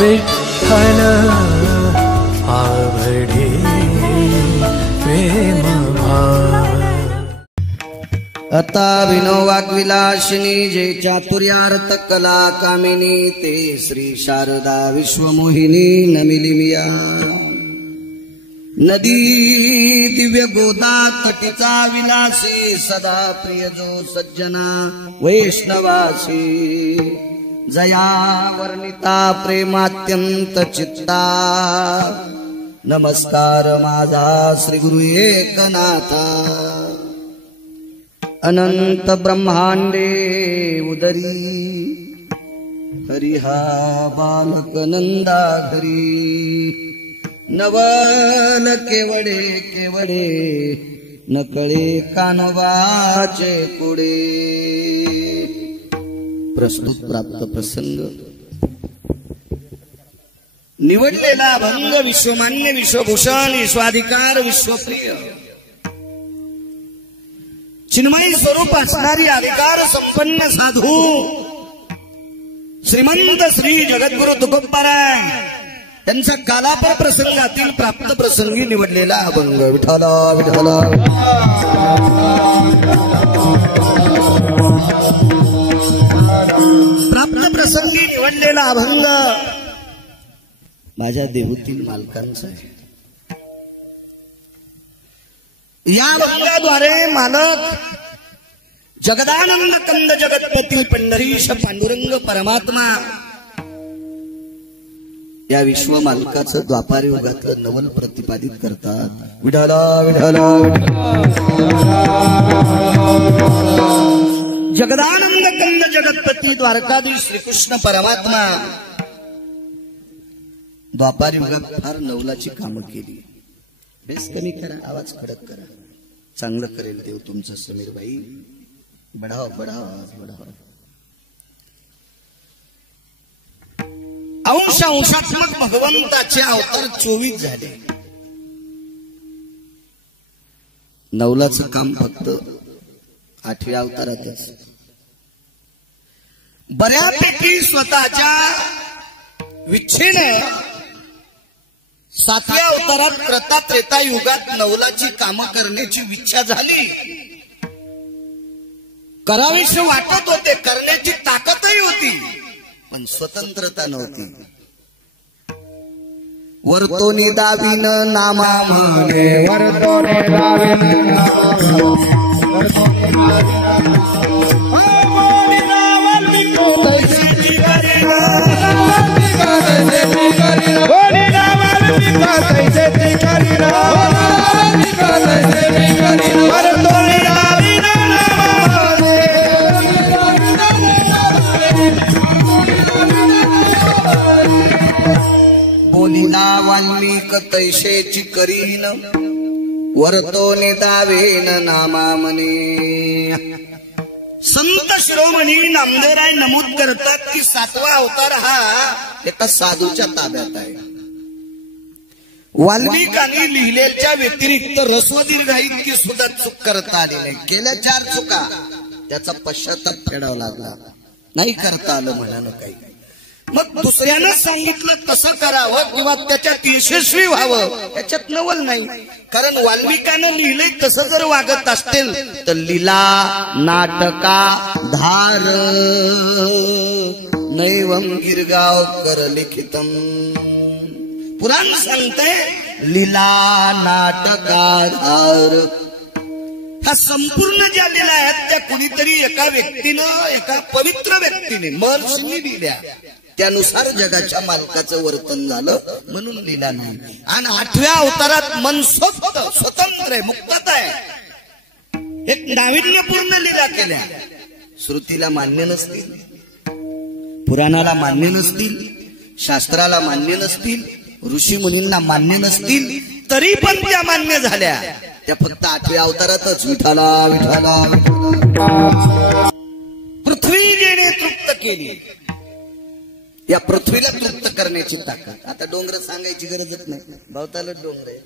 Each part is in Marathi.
विठ्ठल आवडे प्रेम भाव। आता विनोवाग्विलासिनी जे चातुर्यार्थ कला कामिनी ते श्री शारदा विश्वमोहिनी नमिलिमिया। नदी दिव्य गोदा तटीचा विलासी सदा प्रिय जो सज्जना वैष्णवासी। जया वर्णिता प्रेमात्यंत चित्ता नमस्कार माझा श्री गुरु एकनाथा। अनंत ब्रह्मांडे उदरी हरिहा बालक नंदा घरी। नवल केवडे केवडे नकळे कानवाचे पुढे। प्रस्तुत प्राप्त प्रसंग निवडलेला अभंग विश्वमान्य विश्वभूषण विश्वाधिकार विश्वप्रिय चिन्मयी स्वरूप असणारी अधिकार संपन्न साधू श्रीमंत श्री जगद्गुरु तुकोबाराय त्यांचा कालापर प्रसंगातील प्राप्त प्रसंगी निवडलेला अभंग। विठ्ठला विठ्ठला प्राप्त प्रसंगी निवडलेला अभंग माझ्या देहूतील मालकांचा आहे। या अभंगाद्वारे मालक जगदानंद कंद जगतपती पंढरीश पांडुरंग परमात्मा या विश्व मालकाचं द्वापार युगातलं नवल प्रतिपादित करतात। विठ्ठला विठ्ठला जगदानंद कंद जगतपती द्वारकाधीश श्रीकृष्ण परमात्मा द्वापार युगात फार नवलाची कामं केली। बेस कमी करा, आवाज कडक करा, चांगलं करेल देव तुमचं समीर भाई। बढाव बढाव बढाव। अंश अंशात्मक भगवंताचे अवतार 24 झाले। नवलाचं काम फक्त 8व्या अवतारातच। बऱ्यापैकी स्वतःच्या विच्छेनं 7व्या अवतारात त्रता त्रेता युगात नवलाची कामं करण्याची इच्छा झाली। करावीशी वाटत होते, करण्याची ताकदही होती, पण स्वतंत्रता नव्हती। वर्तोनी दावीन नामा म्हणे वर्तोनी दावीन बोलिना वाल्मिक तैसेची करीन वर्तोनी दावेन नामा म्हणे। संत शिरोमणी नामदेवराय नमूद करतात की 7वा अवतार हा एका साधूच्या ताब्यात आहे। वाल्मिकांनी लिहिलेल्या व्यतिरिक्त रस्व दीर्घ इतकी सुद्धा चूक करता आली नाही। केल्या 4 चुका, त्याचा पश्चाताप फेडावा लागला, नाही करता आलं म्हणानं काही। मग दुसऱ्यानं सांगितलं तसं करावं किंवा त्याच्यात यशस्वी व्हावं, त्याच्यात नवल नाही। कारण वाल्मिकानं लिहिलंय तसं जर वागत असतील तर लीला नाटका धार नैवम गिरगाव कर लिखितम। पुराण सांगते लीला नाटका धार ह्या संपूर्ण ज्या लीला आहेत त्या कुणीतरी एका व्यक्तीनं, एका पवित्र व्यक्तीने महर्षींनी लिहिल्या। त्यानुसार जगाच्या मालकाचं वर्तन झालं म्हणून लीला नाही। आणि 8व्या अवतारात मनसोक्त स्वतंत्र आहे, मुक्तता आहे। एक नाविन्यपूर्ण लीला केल्या। श्रुतीला मान्य नसतील, पुराणाला मान्य नसतील, शास्त्राला मान्य नसतील, ऋषी मुनींना मान्य नसतील, तरी पण त्या मान्य झाल्या। त्या फक्त 8व्या अवतारातच विठ्ठला विठ्ठला पृथ्वी जेणे तृप्त केली। या पृथ्वीला तृप्त करण्याची ताकद। आता डोंगर सांगायची गरजच नाही, भवताला डोंगर आहे।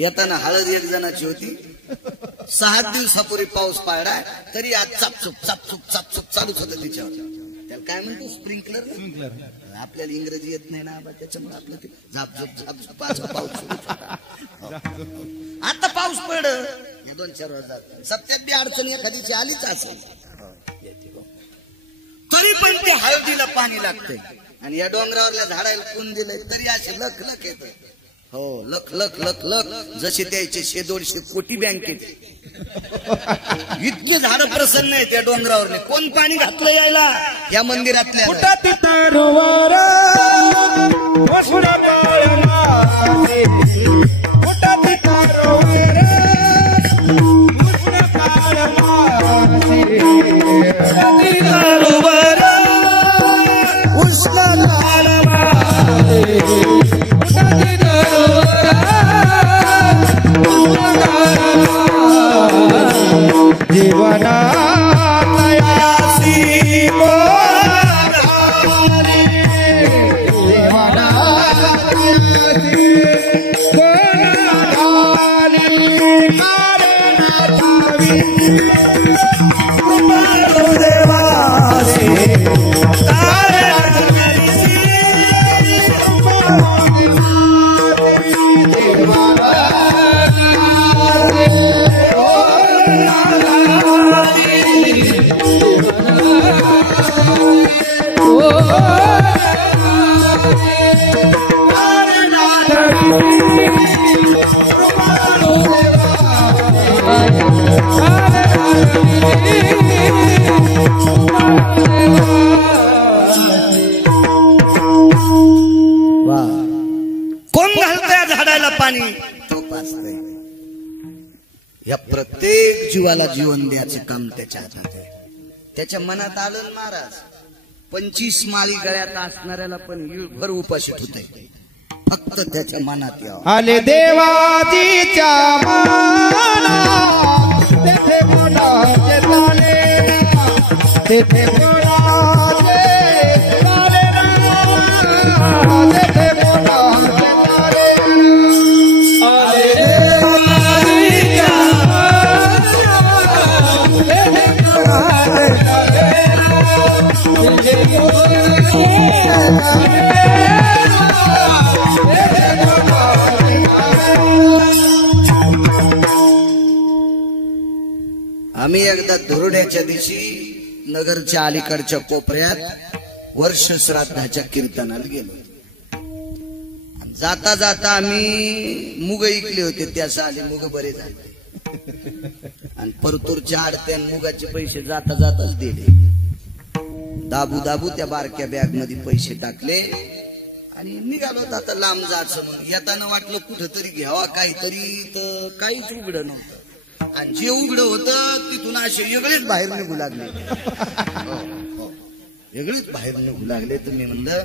येताना हळद 1 जणाची होती, 6 दिवसापूर्वी पाऊस पडला तरी आज चापचूप चापचूप चापचूप चालूच होतं तिच्यावर। त्याला काय म्हणतो स्प्रिंकलर. आपल्याला इंग्रजी येत नाही ना त्याच्यामुळे आपलं ते झाप झप पाऊस. आता पाऊस पड या 2-4 वर्षात सत्यात बी अडचण एखादीची आलीच असेल तरी पण ते हळदीला पाणी लागतंय. आणि या डोंगरावरल्या झाडाला कोण दिलंय तरी असे लख लख येत. हो लख लख लख लख जसे द्यायचे 100-150 कोटी बँकेत इतके झाड प्रसन्न आहेत त्या डोंगरावर. कोण पाणी घातलं यायला या मंदिरातल्या या प्रत्येक जीवाला जीवन द्यायचं काम त्याच्या हातात आहे. त्याच्या मनात आलं महाराज 25 माळी गळ्यात असणाऱ्याला पण भर उपाशी होते. फक्त त्याच्या मनात यावं. आले देवाजीच्या मनात तेथे बोलाचे झाले तेथे बोलाचे झाले तेथे बोलाचे झाले. आले देवाजीच्या आम्ही एकदा धुरड्याच्या दिवशी नगरच्या अलीकडच्या कोपऱ्यात वर्ष श्राद्धाच्या कीर्तनाला गेलो. जाता जाता आम्ही मुग ऐकले होते त्या साली मुग बरे झाले आणि परतूरच्या आडत्या मुगाचे पैसे जाता जाताच दिले. दाबू दाबू त्या बारक्या बॅग मध्ये पैसे टाकले आणि निघालो. आता लांब जायचं म्हणून येताना वाटलं कुठंतरी घ्यावा काहीतरी, तर काहीच उघडं नव्हतं. आणि जे उघडं होतं तिथून असे वेगळेच बाहेर निघू लागले. वेगळेच बाहेर निघू लागले. तर मी म्हणलं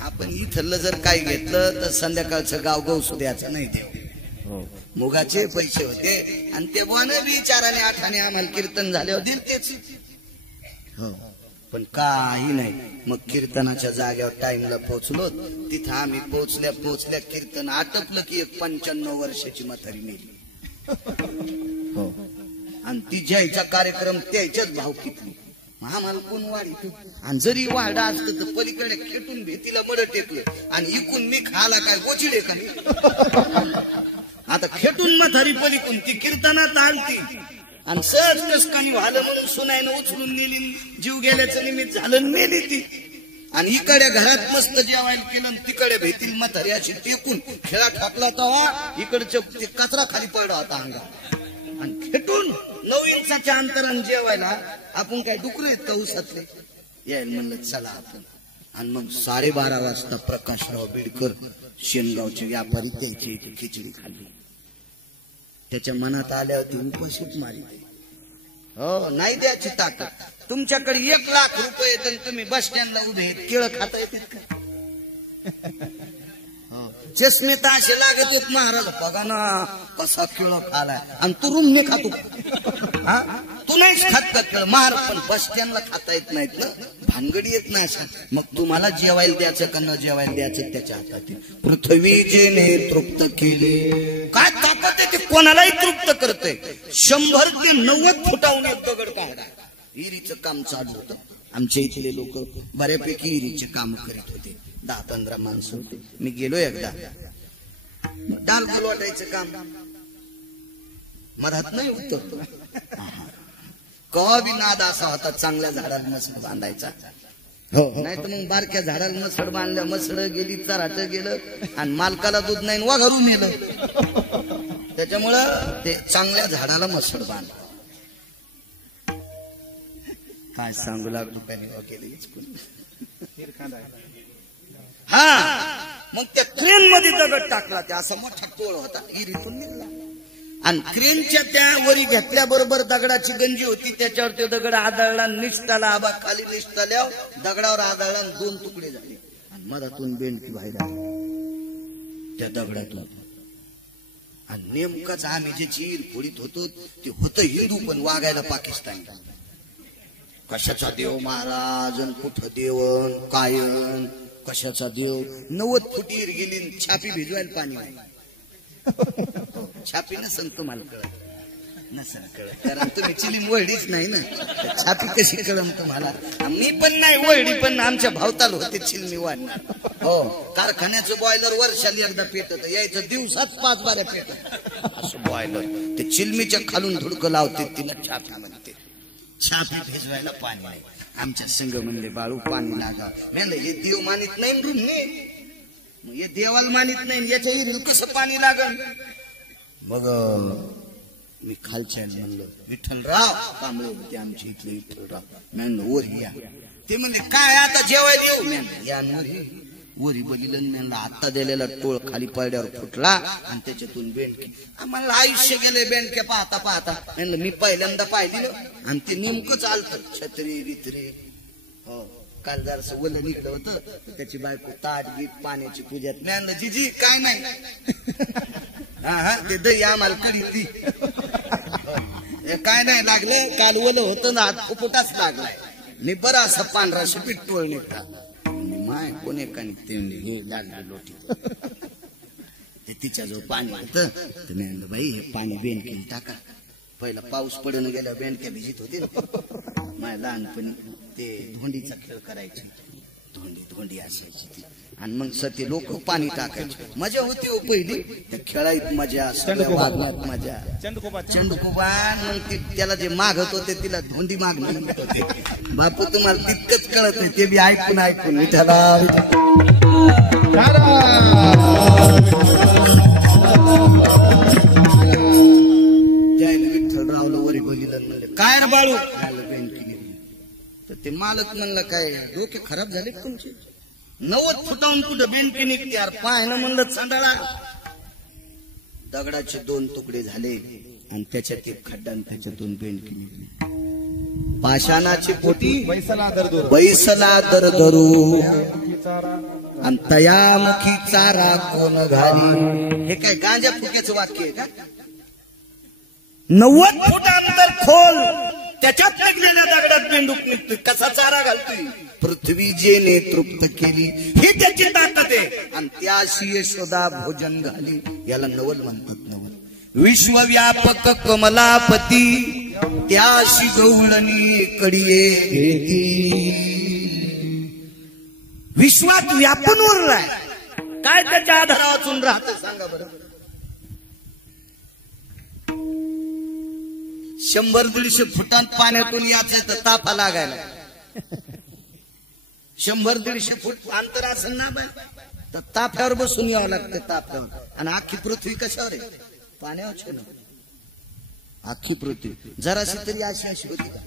आपण इथलं जर काय घेतलं तर संध्याकाळचं गाव गवसू द्यायचं नाही. देव मुगाचे पैसे होते आणि ते बोन विचाराने आठाने आम्हाला कीर्तन झाले होते तेच. हो पण काही नाही. मग कीर्तनाच्या जागेवर टाइमला पोहोचलो. तिथं आम्ही पोहोचल्या कीर्तन आटपलं की एक 95 वर्षाची म्हातारी मेली. हो आणि ती ज्याचा कार्यक्रम त्याच्याच भाव किती आम्हाला कोण वाढी. आणि जरी वाढा असतं तर पलीकडे खेटून भीतीला मड टेकलं आणि इकून मी खाला काय गोचिडे काय. आता खेटून म्हातारी पलीकडून ती कीर्तनात आणती आणि सहज कसकानी व्हालं म्हणून सुनायनं उचलून नेली. जीव गेल्याचं निमित्त झालं मेली ती. आणि इकडे घरात मस्त जेवायला केलं तिकडे भेटील म्हातारी अशी टेकून खेळा ठाकला तेव्हा इकडच्या कचरा खाली पडला होता अंगात. आणि खेटून 9 इंचाच्या अंतराने जेवायला आपण काय डुकर आहेत का उसातले यायला म्हणलं चला आपण. आणि मग 12:30 वाजता प्रकाशराव बेडकर शेनगावचे व्यापारी त्यांची इथे खिचडी खाल्ली. त्याच्या मनात आल्यावरती उपाशीच मारी. हो नाही द्यायची ताकद. तुमच्याकडे 1 लाख रुपये तर तुम्ही बस स्टँडला उभे आहेत केळं खाता येतात का. चष्मे तर असे लागत येत महाराज बघा ना कसा केळं खालाय आणि तू रूमने खातो. तू नाहीच खात का केळं महाराज. पण बस स्टँडला खाता येत नाहीत ना भानगडी येत ना अशा. मग तुम्हाला जेवायला द्यायचं का न जेवायला द्यायचं त्याच्या हातात. पृथ्वी जेने तृप्त केले काय ताकद आहे ते कोणालाही तृप्त करते. 100 ते 90 फुटाहून एक दगड काढा. हिरीचं काम चालू होतं. आमच्या इथले लोक बऱ्यापैकी इरीचे काम करीत होते, 10-15 माणसं होते. मी गेलो एकदा, डाल वाटायचं काम मधात नाही उतरतो. कवा बी नाद असा होता, चांगल्या झाडाला मसड बांधायचा. हो, नाही तर मग बारक्या झाडाला मसड बांधल्या, मसड गेली, चराट गेलं आणि मालकाला दूध नाही वाघरून नेलं. त्याच्यामुळं ते चांगल्या झाडाला मसड बांध. काय सांगू लागलो हा. मग त्या क्रेन मध्ये दगड टाकला, त्या असा मोठा टोळ होता, गिरीतून निघला. आणि क्रेनच्या त्या वरी घेतल्याबरोबर दगडाची गंजी होती, त्याच्यावर ते दगड आदळला, निष्ठाला आबा खाली निष्ठाल्यावर दगडावर आदळला, 2 तुकडे झाले आणि मधातून बेंडकी बाहेर आली त्या दगडातून. आणि नेमकंच आम्ही जे चीर फोडीत होतो ते होतं हिंदू, पण वागायला पाकिस्तान. कशाचा देव महाराज, कुठं देवन कायन, कशाचा देव. 90 फूट ईर गेली, छापी भिजवायला पाणी नाही. छापी नसन तुम्हाला कळत, नसन कळत, कारण तुम्ही चिलीम वळडीच नाही ना. छापी कशी कळम तुम्हाला. मी पण नाही वळडी, पण आमच्या भावताल होते चिलमी वाढणार. हो, कारखान्याचं बॉयलर वर्षाला एकदा पेटत, यायचं दिवसात 5 बाऱ्या पेटत असं बॉयलर. ते चिलमीच्या खालून धुडकं लावते, तिला छापी म्हणते. छापी भिजवायला पाणी नाही. आमच्या संघ म्हणले बाळू पाणी लागा. म्हणलं हे देव मानित नाही रुन्नी, हे देवाला मानित नाही, याच्या इरील कसं पाणी लागल. मग मी खालच्या म्हणलं विठ्ठलराव, कांबळे होते आमच्या इथले विठ्ठलराव. म्हणलं वर या. ते म्हणले काय आता जेवायला येऊ. म्हणलं या वरी बलिलन. म्हणलं आता दिलेला टोळ खाली पडल्यावर फुटला आणि त्याच्यातून बेंडकी. आम्हाला आयुष्य गेले बेंडक्या पाहता पाहता. म्हणलं मी पहिल्यांदा पाहिलं आणि ते नेमकं चालतं छत्री बित्री. हो, काल जरासं वलं निघलं होतं, त्याची बायको ताट गीत पाण्याची पूजात. म्हणलं जीजी काय नाही. हा ते दही आम्हाला कडी ती काय नाही लागलं. काल वलं होतं ना, आज फुफुटाच लागलाय. मी बरं असं पांढरा शिपीट टोळ निघता. माय कोणी का निघते हे लागले लोटी. ते तिच्याजवळ पाणी होतं, तर मी म्हणलं बाई हे पाणी बेंडकीला टाका. पहिला पाऊस पडून गेल्या बेंडक्या भिजित होते ना. माझ्या लहानपणी ते धोंडीचा खेळ करायचे, धोंडी असायची ती. आणि मग सती लोक पाणी टाकायचे. मजा होती हो पहिली, त्या खेळायत मजा, सगळ्या वागण्यात मजा. चंडकोबान मग त्याला जे मागत होते तिला धोंडी मागणं म्हणत होते. बापू तुम्हाला तितकंच कळत नाही, ते बी ऐकून ऐकून विठाला. विठ्ठलरावला वरी बघितलं, म्हणले काय रे बाळू. तर ते मालक म्हणलं काय डोके खराब झाले तुमचे. 90 फुटाहून कुठं बेंडकी निघते यार. पाहायला म्हणलं चांदळा. दगडाचे 2 तुकडे झाले आणि त्याच्यात एक खड्डा, त्याच्यातून बेंडकी निघली. पाषाणाची पोटी बैसला दरदरू आणि तयामुखी चारा कोण घाली. हे काय गांजा फुक्याचं वाक्य आहे का. 90 फूट अंतर खोल, त्याच्यात निघलेल्या दगडात बेंडूक निघतोय. कसा चारा घालतोय. पृथ्वी जेने तृप्त केली ही त्याची ताकद आहे. आणि त्याशी यशोदा भोजन घाली. याला नवल म्हणतात. नवल विश्वव्यापक कमलापती त्याशी गवळणी कडिये घेती. विश्वात व्यापून उरलाय. काय त्याच्या आधारातून राहत सांगा बरं. 100-150 फुटांत पाण्यातून याचा तर तापा लागायला. 100-150 फूट अंतर असेल ना बाय, तर ताफ्यावर बसून यावं लागतं. ताफ्यावर. आणि अख्खी पृथ्वी कशावर आहे. पाण्यावर छे ना अख्खी पृथ्वी. जराशी तरी अशी होती का.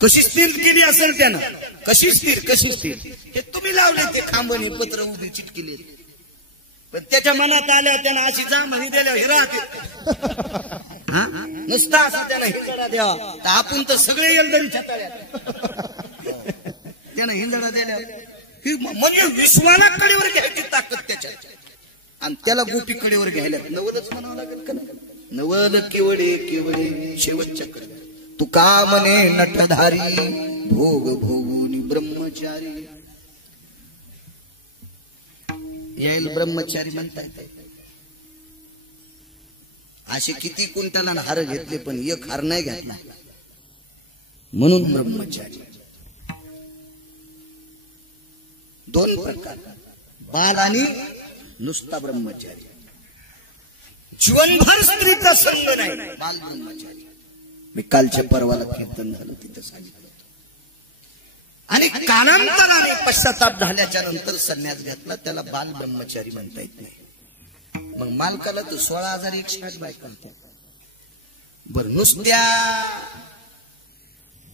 कशी स्थिर केली असेल त्यानं. कशी स्थिर हे तुम्ही लावले ते खांबणी पत्र उभी चिटकिले. पण त्याच्या मनात आल्या त्यानं अशी जांभणी दिल्या हे राहते. नुसता असं त्यानं हिंदडा द्यावा तर आपण तर सगळे येलदरी छताळ्यात. त्यानं हिंदडा दिल्या म्हणजे विश्वाला कडेवर घ्यायची ताकद त्याच्यात. आणि त्याला गोपी कडेवर घ्यायला नवलच म्हणावं लागेल का. नवल केवळे शेवटच्या कडे. तुका म्हणे नटधारी भोग भोगून ब्रह्मचारी. यायला ब्रह्मचारी म्हणतात. असे किती कुंटलान हार घेतले पण एक हार नाही घातला. म्हणून ब्रह्मचारी. दोन प्रकार, बाल आणि नुसता ब्रह्मचारी. जीवनभर स्त्रीचा संग नाही, बाल ब्रह्मचारी. मी कालच्या परवाला कीर्तन झालं तिथं सांगितलं. आणि कालांतराने पश्चाताप झाल्याच्या नंतर संन्यास घेतला, त्याला बाल ब्रह्मचारी म्हणता येत नाही. मग मालकाला तू 16,108 बायका म्हणते. बर नुसत्या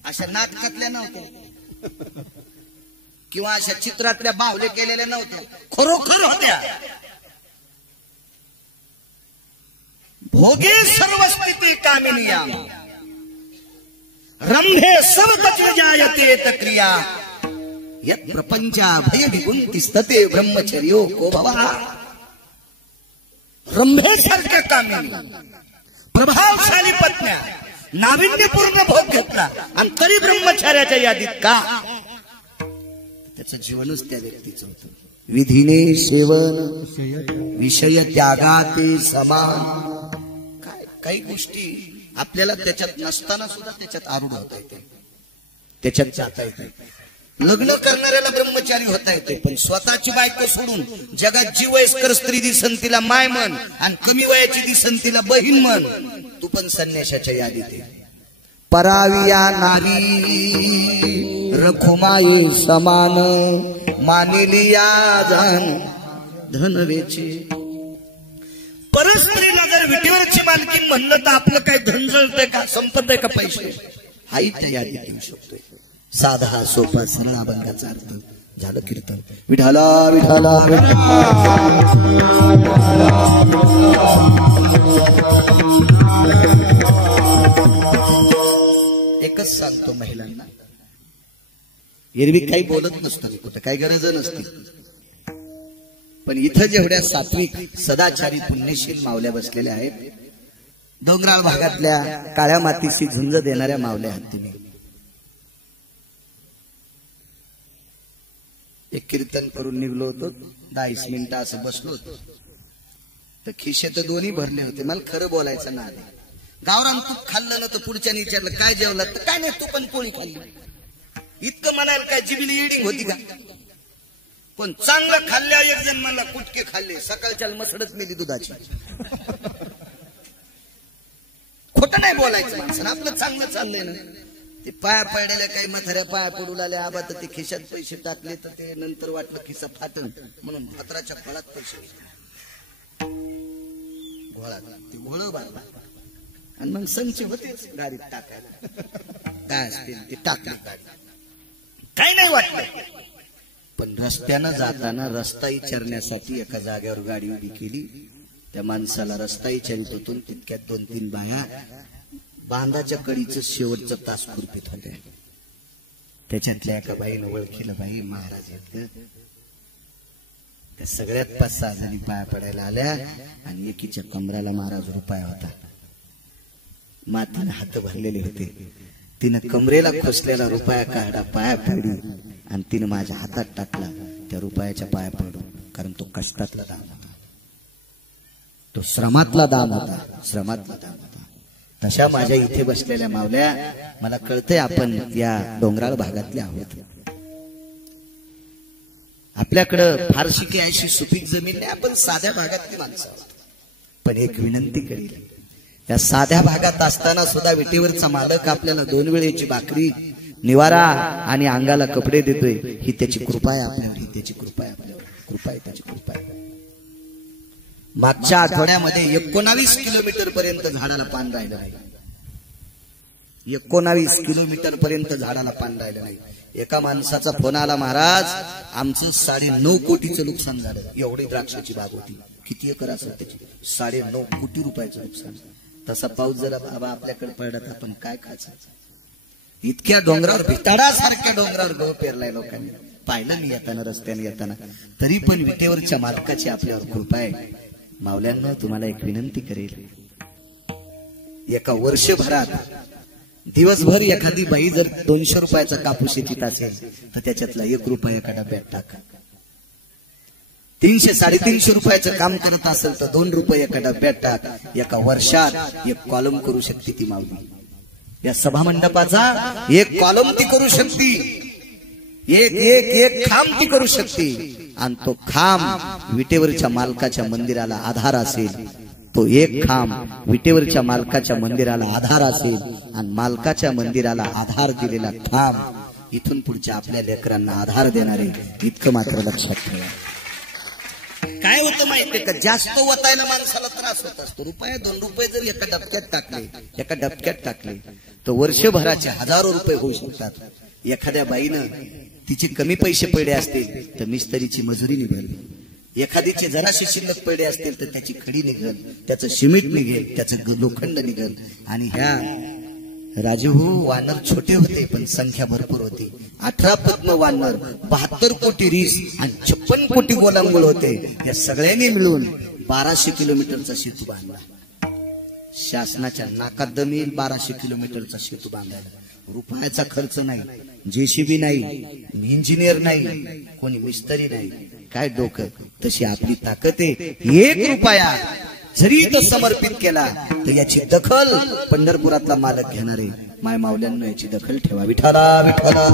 अशा नाटकातल्या नव्हत्या किंवा अशा चित्रातल्या बाहुले केलेल्या नव्हत्या, खरोखर होत्या. भोगे सर्व स्थिती कामिनिया रंभे सर्वतच जायते क्रिया यत् प्रपंचा भय विगुंतिस्तते ब्रह्मचर्यो को भवा. रंभेसारख्या कामिनी, प्रभावशाली पत्न्या, नाविन्यपूर्ण भोग घेतला आणि तरी ब्रह्मचार्याच्या यादीत का? त्याचं जीवनच त्या व्यक्तीचं होतं. विधीने सेवन विषय त्यागाते समान. काय काही गोष्टी आपल्याला त्याच्यात नसताना सुद्धा त्याच्यात आरूढ होता येते, त्याच्यात जाता येते. लग्न करणाऱ्याला ब्रह्मचारी होता येते, पण स्वतःची बायको सोडून जगात जी वयस्कर स्त्री दिसन तिला माय म्हण आणि कमी वयाची दिसन तिला बहीण म्हण, तू पण संन्याशाच्या यादीत आहे. पराविया नारी रखुमाये समान मानिलिया धनवेची. परस्त्रीला जर विटीवरची मालकी म्हणलं तर आपलं काय धन जळतंय का, संपत आहे का पैसे? हाही त्या यादीत येऊ शकतोय. साधा सोपा सरळ अभंगाचा अर्थ झालं कीर्तन. विठाला विठाला एकच सांगतो महिलांना, एरवी काही बोलत नसतं, कुठं काही गरज नसते, पण इथं जेवढ्या सात्विक सदाचारी पुण्यशील मावल्या बसलेल्या आहेत, डोंगराळ भागातल्या काळ्या मातीशी झुंज देणाऱ्या मावल्या आहात तुम्ही. एक कीर्तन करून निघलो होतो, 10 मिनिटं असं बसलो होतो, तर खिशे तर दोन्ही भरले होते. मला खरं बोलायचं ना, गावरान तूप खाल्लं ना तर पुढच्याने विचारलं काय जेवलं, तर काय नाही तू पण पोळी खाल्ली. इतकं म्हणायला काय जिबीली इडिंग होती का? पण चांगलं खाल्ल्या एक जण मला कुटके खाल्ले, सकाळच्या मसडच मेली दुधाची. खोटं नाही बोलायचं माणसानं, आपलं चांगलं चाललंय ना. ते पाया पडलेल्या काही म्हाताऱ्या पाया पडू लागल्या, आबा तर ते खिशात पैसे टाकले तर ते नंतर वाटलं खिसा फाटन म्हणून भात्राच्या फळात पैसे घोळा ते घोळ बांधला आणि मग संच होतेच गाडीत टाकायला. काय असतील ते टाकले गाडी, काही नाही वाटलं. पण रस्त्यानं जाताना रस्ता विचारण्यासाठी एका जागेवर गाडी उभी केली. त्या माणसाला रस्ता विचारित होतो, तितक्यात 2-3 बाया बांधाच्या कडीचं शेवटचं तास खुरपीत होत्या. त्याच्यातल्या एका बाईनं ओळखीलं, बाई महाराज आहेत. त्या सगळ्यात 5-6 जणी पाया पडायला आल्या आणि एकीच्या कमराला महाराज रुपया होता. मातीनं हात भरलेले होते. तिनं कमरेला खोसलेला रुपया काढला, पाया पडली आणि तिनं माझ्या हातात टाकला. त्या रुपयाच्या पाया पडू, कारण तो कष्टातला दाम होता, तो श्रमातला दाम होता, श्रमातला दाम होता. तशा माझ्या इथे बसलेल्या मावल्या, मला कळतंय आपण या डोंगराळ भागातल्या आहोत. आपल्याकडं फारशी की अशी सुपीक जमीन नाही, आपण साध्या भागातली माणसं आहोत. पण एक विनंती करेल, त्या साध्या भागात असताना सुद्धा विटेवरचा मालक आपल्याला 2 वेळेची भाकरी, निवारा आणि अंगाला कपडे देतोय, ही त्याची कृपा आहे आपल्यावर, ही त्याची कृपा आहे आपल्यावर, कृपा आहे त्याची कृपा आहे. मागच्या आठवड्यामध्ये 19 किलोमीटर पर्यंत झाडाला पान राहिलं नाही. 19 किलोमीटर पर्यंत झाडाला पान राहिलं नाही. एका माणसाचा फोन आला, महाराज आमचं 9.5 कोटीचं नुकसान झालं. एवढी द्राक्षाची बाग होती, किती एकर असेल त्याची, 9.5 कोटी रुपयाचं नुकसान. तसा पाऊस जरा बाबा आपल्याकडे पडला तर आपण काय खायचं? इतक्या डोंगरावर, भिताडासारख्या डोंगरावर गहू पेरलाय लोकांनी, पाहिलं मी येताना रस्त्याने येताना. तरी पण विटेवरच्या मालकाची आपल्यावर कृपा आहे. मावल्यांना तुम्हाला एक विनंती करेल, एका वर्षभरात दिवसभर एखादी बाई जर 200 रुपयाचा कापूस शेतीत असेल तर त्याच्यातला 1 रुपया एका डब्यात टाका. 300-350 रुपयाचं काम करत असेल तर 2 रुपये एका डब्यात टाक. एका वर्षात 1 कॉलम करू शकते ती मावली. या सभा मंडपाचा एक कॉलम ती करू शकते, एक एक एक खांब ती करू शकते. आणि तो खांब विटेवरच्या मालकाच्या मंदिराला आधार असेल. तो एक खांब विटेवरच्या मालकाच्या मंदिराला आधार असेल आणि मालकाच्या मंदिराला आधार दिलेला खांब इथून पुढच्या आपल्या लेकरांना आधार देणारे. इतकं मात्र लक्षात ठेवा. काय होतं माहितीये का, जास्त वतायला माणसाला त्रास होत असतो. रुपये 2 रुपये जर एका डबक्यात टाकले तर वर्षभराचे हजारो रुपये होऊ शकतात. एखाद्या बाईनं तिचे कमी पैसे पडले असतील तर मिस्त्रीची मजुरी निघेल. एखादीचे जराशे शिल्लक पडले असतील तर त्याची खडी निघेल, त्याचं सिमेंट निघेल, त्याचं लोखंड निघेल. आणि ह्या राजहू वानर छोटे होते पण संख्या भरपूर होती. 18 पद्म वानर, 72 कोटी रीस आणि 56 कोटी गोलांगुळ होते. या सगळ्यांनी मिळून 1200 किलोमीटरचा सेतू बांधला. शासनाच्या नाकात दम येईल 1200 किलोमीटरचा सेतू बांधायला. रुपयाचा खर्च नाही, जेसीबी नाही, इंजिनियर नाही, कोणी मिस्त्री नाही. काय डोकं, तशी आपली ताकद आहे. 1 रुपया जरी तो समर्पित केला तर याची दखल पंढरपुरातला मालक घेणार आहे. माय माऊल्यांना याची दखल ठेवा. विठाला विठाला.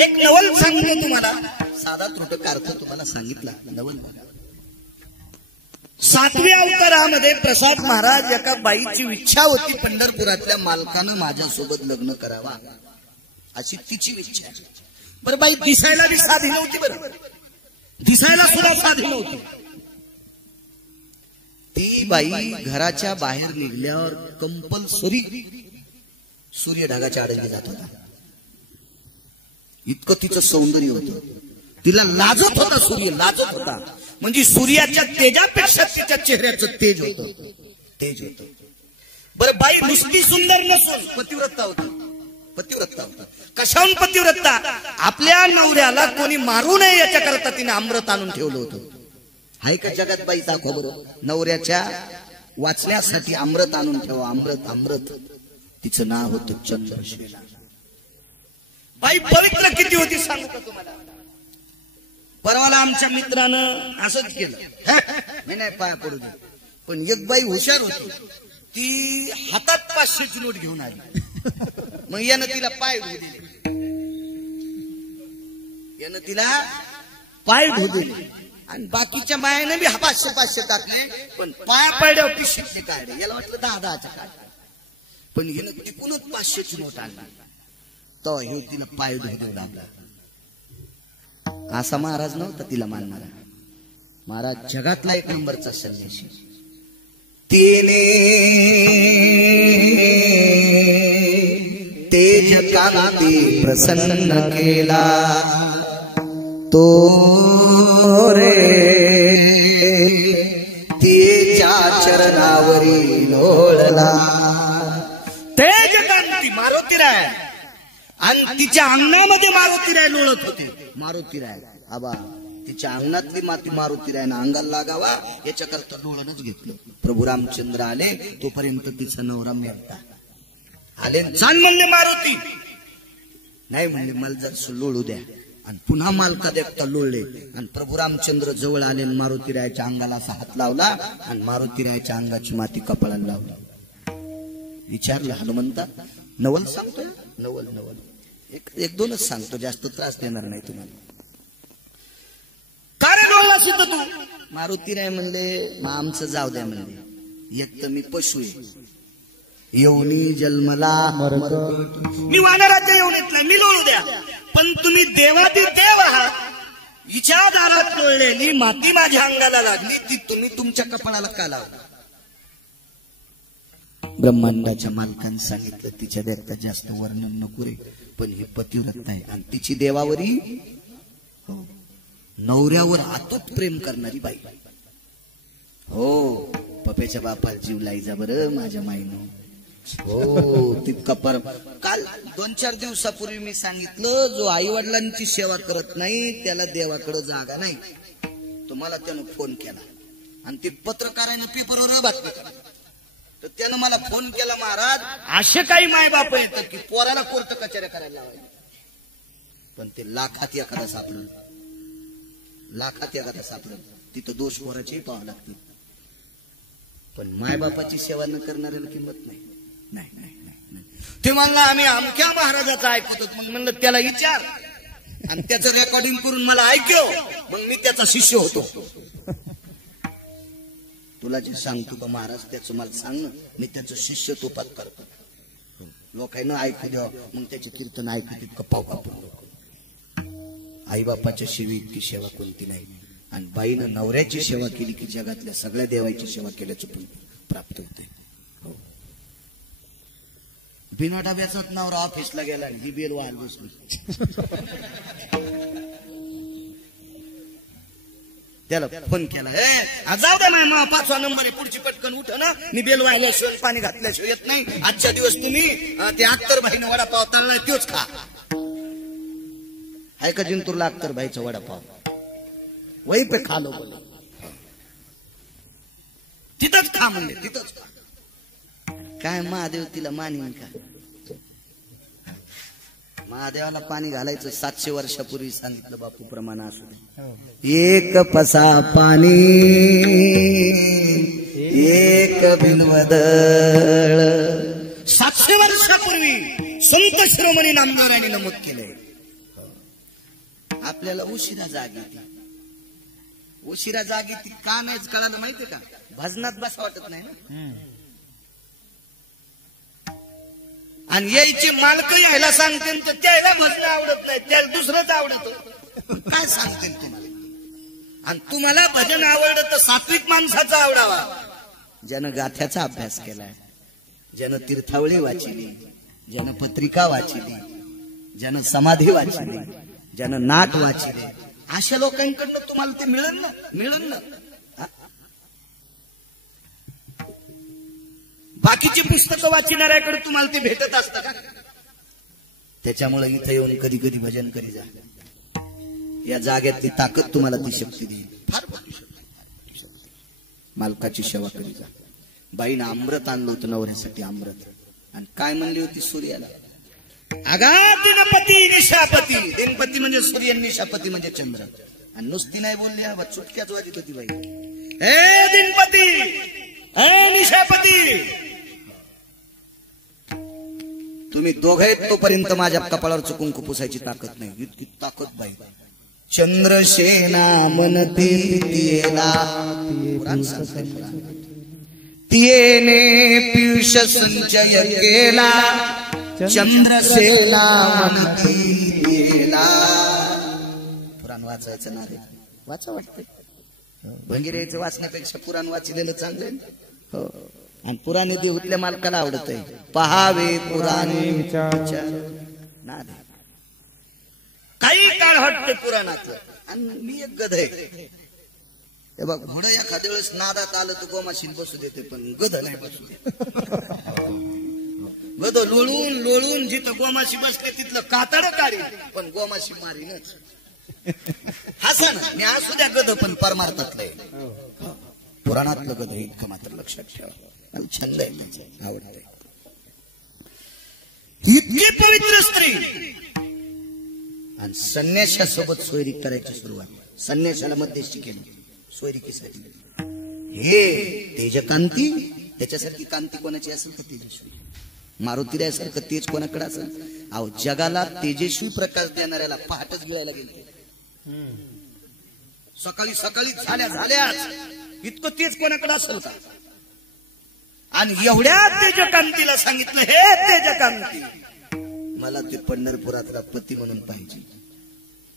एक नवल सांगितलं तुम्हाला, साधा त्रुटक अर्थ तुम्हाला सांगितला. नवल 7व्या अवतारामध्ये प्रसाद महाराज एका बाईची इच्छा होती, पंढरपुरातल्या मालकानं माझ्यासोबत लग्न करावा अशी तिची इच्छा. बरं, बाई दिसायला बी साधी नव्हती. बरं, दिसायला सुद्धा साधी नव्हती. ती बाई घराच्या बाहेर निघल्यावर कंपल्सरी सूर्य ढगाच्या आडली जात होता. इतकं तिचं सौंदर्य होतं. तिला लाजत होता सूर्य, लाजत होता. म्हणजे सूर्याच्या तेजापेक्षा तिच्या चेहऱ्याचं तेज होतं. बरं, बाई नुसती सुंदर नसून पतिव्रता होता. कशाहून पतिव्रता? आपल्या नवऱ्याला कोणी मारू नये याच्याकरता तिने अमृत आणून ठेवलं होतं. हाय का जगात बाई? दाखव बरं. नवऱ्याच्या वाचण्यासाठी अमृत आणून ठेवा. अमृत. तिचं नाव होतं चंद्रशिला. बाई पवित्र किती होती सांगू का तुम्हाला? परवाला आमच्या मित्रानं असंच केलं. मी नाही पाया पडू दे, पण एक बाई हुशार होती. ती हातात 500ची नोट घेऊन आली. मग यानं तिला पाय धुऊ दिले. आणि बाकीच्या बायाने बी 500 टाकले, पण पाया पडल्यावर ती शिकले काय. याला वाटलं 10-10चा काय, पण हिनं तिकूनच 500ची नोट आणली. तो हे तिला पाय धुऊ लागला. असा महाराज नव्हता तिला मानणारा. महाराज जगातला 1 नंबरचा संन्यासी. तिने तेज कांती प्रसन्न केला तो रे, तिच्या चरणावरी लोळला. तेज कांती मारुतीराय आणि तिच्या अंगणामध्ये मारुतीराय लोळत होते. मारुतीराय आबा तिच्या अंगणातली माती मारुतीरायनं अंगाला लागावा याच्याकरता लोळणच घेतलं. प्रभू रामचंद्र आले तोपर्यंत तिचा नवरा मेलता. आले चाल म्हणले मारुती, नाही म्हणले मला जर लोळू द्या. आणि पुन्हा मालका देखता लोळले. आणि प्रभू रामचंद्र जवळ आले, मारुतीरायच्या अंगाला असा हात लावला आणि मारुतीरायच्या अंगाची माती कपाळाला लावली. विचारलं हनुमंता, नवल सांगतोय? नवल 1-2च सांगतो, जास्त त्रास देणार नाही तुम्हाला. काय लोळला सुद्धा तू? मारुतीराय म्हणले, मग आमचं जाऊ द्या म्हणले. एक तर मी पशु आहे, येऊनी जन्मला मी वानराच्या येऊनीतला, मी लोळू द्या. पण तुम्ही देवातील देव आहात. हिच्या दारात लोळलेली माती माझ्या अंगाला लागली, ती तुम्ही तुमच्या कपाळाला का लावला? ब्रह्मांडाच्या मालकाने सांगितलं तिच्या देखता जास्त वर्णन नको रे, पण ही पतिव्रता आहे आणि तिची देवावरी नवऱ्यावर आतूत प्रेम करणारी बाई. हो, पप्याच्या बापाला जीव लाईजा बरं माझ्या माईनं. हो, तितका पर काल 2-4 दिवसापूर्वी मी सांगितलं, जो आई वडिलांची सेवा करत नाही त्याला देवाकडे जागा नाही. तुम्हाला त्यानं फोन केला आणि ते पत्रकारानं पेपरवर बातमी केली. तर त्यानं मला फोन केला, महाराज असे काही माय बाप येतं की पोराला कोर्ट कचऱ्या करायला लावायला, पण ते लाखात एखादा सापडलं. लाखात एखादा सापडत, तिथं दोष पोराची पाहावं लागते. पण मायबापाची सेवा न करणाऱ्याला किंमत नाही. नाही नाही नाही. ते म्हणला आम्ही अमक्या महाराजाचं ऐकतो. मग म्हणलं त्याला विचार आणि त्याचं रेकॉर्डिंग करून मला ऐकव, मग मी त्याचा शिष्य होतो. तुला जे सांगतो का महाराज त्याचं मला सांग ना, मी त्याचं शिष्य तो पात करतो. लोकांना ऐकू द्यावं, मग त्याचे कीर्तन ऐकू तितकं पाव कापून लोक. आई बापाच्या सेवे इतकी सेवा कोणती नाही. आणि बाईनं नवऱ्याची सेवा केली की जगातल्या सगळ्या देवाची सेवा केल्याचं पण प्राप्त होते. हो. बिना डब्याचाच नवरा ऑफिसला गेला आणि ही बेल वाहत बसली. त्याला फोन केला, जाऊ दे ना 5वा नंबर आहे, पुढची पटकन उठ ना, मी बेल वाहिल्याशिवाय पाणी घातल्याशिवाय येत नाही. आजच्या दिवस तुम्ही ते अख्तरबाईनं वडापाव तळलाय तोच खा. ऐका जिंतूरला अख्तरबाईचा वडापाव वही पे खा लो बोला, तिथंच खा म्हणले, तिथंच. काय महादेव तिला मानीन का? महादेवाला पाणी घालायचं 700 वर्षापूर्वी सांगितलं बापू प्रमाण असू दे. एक पसा पाणी एक बिनवदळ 700 वर्षापूर्वी संत शिरोमणी नामदेवरायांनी नमूद केलंय. आपल्याला उशिरा जाग येते. उशिरा जाग येते का नाही कळालं माहितीये का? भजनात बस वाटत नाही ना. आणि यायचे मालक यायला सांगते तर त्याला भजन आवडत नाही, त्याला दुसरंच आवडत. काय सांगते तुम्हाला? आणि तुम्हाला भजन आवडत तर सात्विक माणसाचा आवडावा, ज्यानं गाथ्याचा अभ्यास केलाय, ज्यानं तीर्थावळी वाचिली, ज्यानं पत्रिका वाचिली, ज्यानं समाधी वाचिली, ज्यानं नाट वाचिले, अशा लोकांकडनं तुम्हाला ते मिळेल ना, मिळेल ना. बाकीची पुस्तकं वाचणाऱ्याकडे तुम्हाला ते भेटत असतं का? त्याच्यामुळे इथं येऊन कधी कधी भजन करी जा. या जाग्यातली ताकद तुम्हाला ती शक्ती देईल. फार मोठी शक्ती. मालकाची सेवा करी जा. बाईनं अमृत आणलं होतं नवऱ्यासाठी, अमृत. आणि काय म्हणली होती सूर्याला? अगा दिनपती निशापती. दिनपती म्हणजे सूर्य, निशापती म्हणजे चंद्र. आणि नुसती नाही बोलली, चुटक्याच वाजत होती बाई. ए दिनपती, ए निशापती, तुम्ही दोघे तोपर्यंत माझ्या कपाळावर कुंकू पुसायची ताकद नाही. इतकी ताकद बाई. चंद्रसेना मनते तियेला, तियेने पीयूष संचय केला. चंद्रसेना मनते तियेला. पुराण वाचायचं ना रे, वाचा वाटतंय. भंगिऱ्याचं वाचण्यापेक्षा पुराण वाचलेलं चांगलं. हो. आणि पुराणे देऊतल्या मालकाला आवडत आहे. पहावे पुराणे ना, काही काळ हटते पुराणातलं. आणि मी एक गध आहे. हे बघ, घोडं एखाद्या वेळेस नादात आलं तर गोमाशीन बसू देते, पण गध नाही बसू देत. गध लोळून लोळून जिथं गोमाशी बसते तिथलं कातड काढी, पण गोमाशी मारीनच. हसा ना, मी असू द्या गध, पण परमार्थातलं आहे. पुराणातलं गध इतकं मात्र लक्षात ठेवा. मला छंद आहे त्याचा, आवडत. इतकी पवित्र स्त्री आणि संन्याशासोबत सोयरी करायची सुरुवात. संन्याशाला मध्यस्थी केली सोयरिकीसाठी. हे तेजकांती, त्याच्यासारखी कांती कोणाची असेल तर तेजस्वी. मारुतीरायासारखं तेज कोणाकडे असेल? अहो, जगाला तेजस्वी प्रकाश देणाऱ्याला पहाटच गिळायला गेले. सकाळी सकाळी झाल्याच इतकं तेज कोणाकडे असेल का? आणि एवढ्या तेजकांतीला सांगितलं, हे तेजकांती, मला ते पंढरपुरातला पती म्हणून पाहिजे.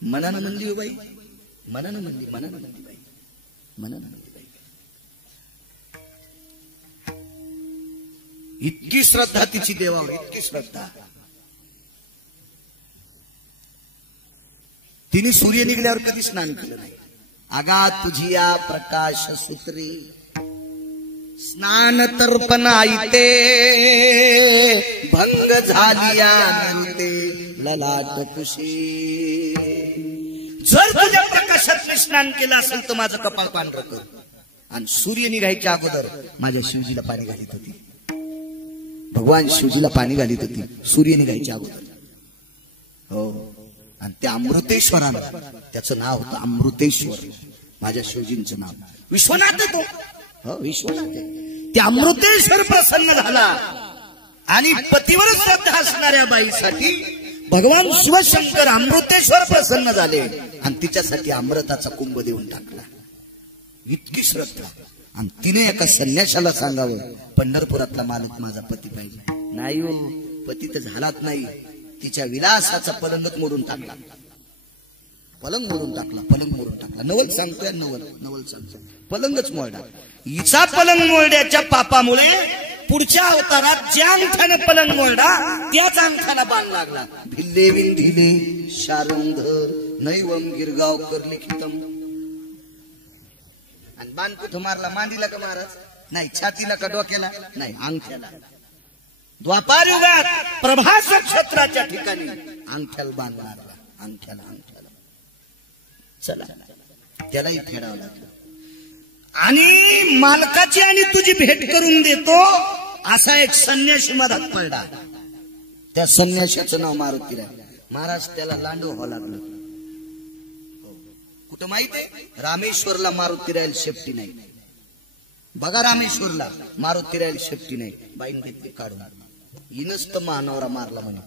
मनानं म्हणली बाई, मनानं म्हणली, मनानं म्हणली बाई, मनानं म्हणली बाई. इतकी श्रद्धा तिची देवावर, इतकी श्रद्धा. तिने सूर्य निघल्यावर कधी स्नान केलं नाही. आगा तुझी या प्रकाश सूत्री स्नान तर्पण आईते भंग झालिया नंते ललाट कुशी. जर तुझ्या प्रकाशात स्नान केलं असेल तर माझं कपाळ पांढरं कर. आणि सूर्य निघायच्या अगोदर माझ्या शिवजीला पाणी घालीत होती. भगवान शिवजीला पाणी घालीत होती सूर्य निघायच्या अगोदर. हो, आणि त्या अमृतेश्वरानं त्याचं नाव होतं अमृतेश्वर. माझ्या शिवजींचं नाव विश्वनाथ आहे तो. हो विश्वनाथ आहे. त्या अमृतेश्वर प्रसन्न झाला आणि पतीवर श्रद्धा असणाऱ्या बाईसाठी भगवान शिवशंकर अमृतेश्वर प्रसन्न झाले आणि तिच्यासाठी अमृताचा कुंभ देऊन टाकला. इतकी श्रद्धा. आणि तिने एका संन्याशाला सांगावं पंढरपुरातला मालक माझा पती पाहिजे. नाही हो, पती तर झालाच नाही. तिच्या विलासाचा पलंगच मोडून टाकला. पलंग मोडून टाकला. पलंग मोडून टाकला. नवल सांगतोय. नवल सांगतोय. पलंगच मोडला. हिचा पलंग मोडण्याच्या पापामुळे पुढच्या अवतारात ज्या अंगठ्याने पलंग मोडला त्याच अंगठ्याला बाण लागला. भिल्ले विंधिले शारंग नैवम गिरगावकर लिखितम. आणि बाण कुठं मारला? मांडीला का महाराज? नाही. छातीला का डोक्याला? नाही, अंगठ्याला. द्वापार युगात प्रभास क्षेत्राच्या ठिकाणी अंगठ्याला बाण मारला. अंगठ्याला. चला त्यालाही फेडावं लागलं. आणि मालकाची आणि तुझी भेट करून देतो असा एक संन्यासी मधात पडला. त्या संन्याशाचं नाव मारुतीराय महाराज. त्याला लांडो व्हावं लागलं. कुठं माहितीये? रामेश्वरला मारुतीरायल शेपटी नाही. बघा रामेश्वरला मारुतीरायल शेपटी नाही. बाईन घेतली काढून. इनस्त मानवरा मारला म्हणे.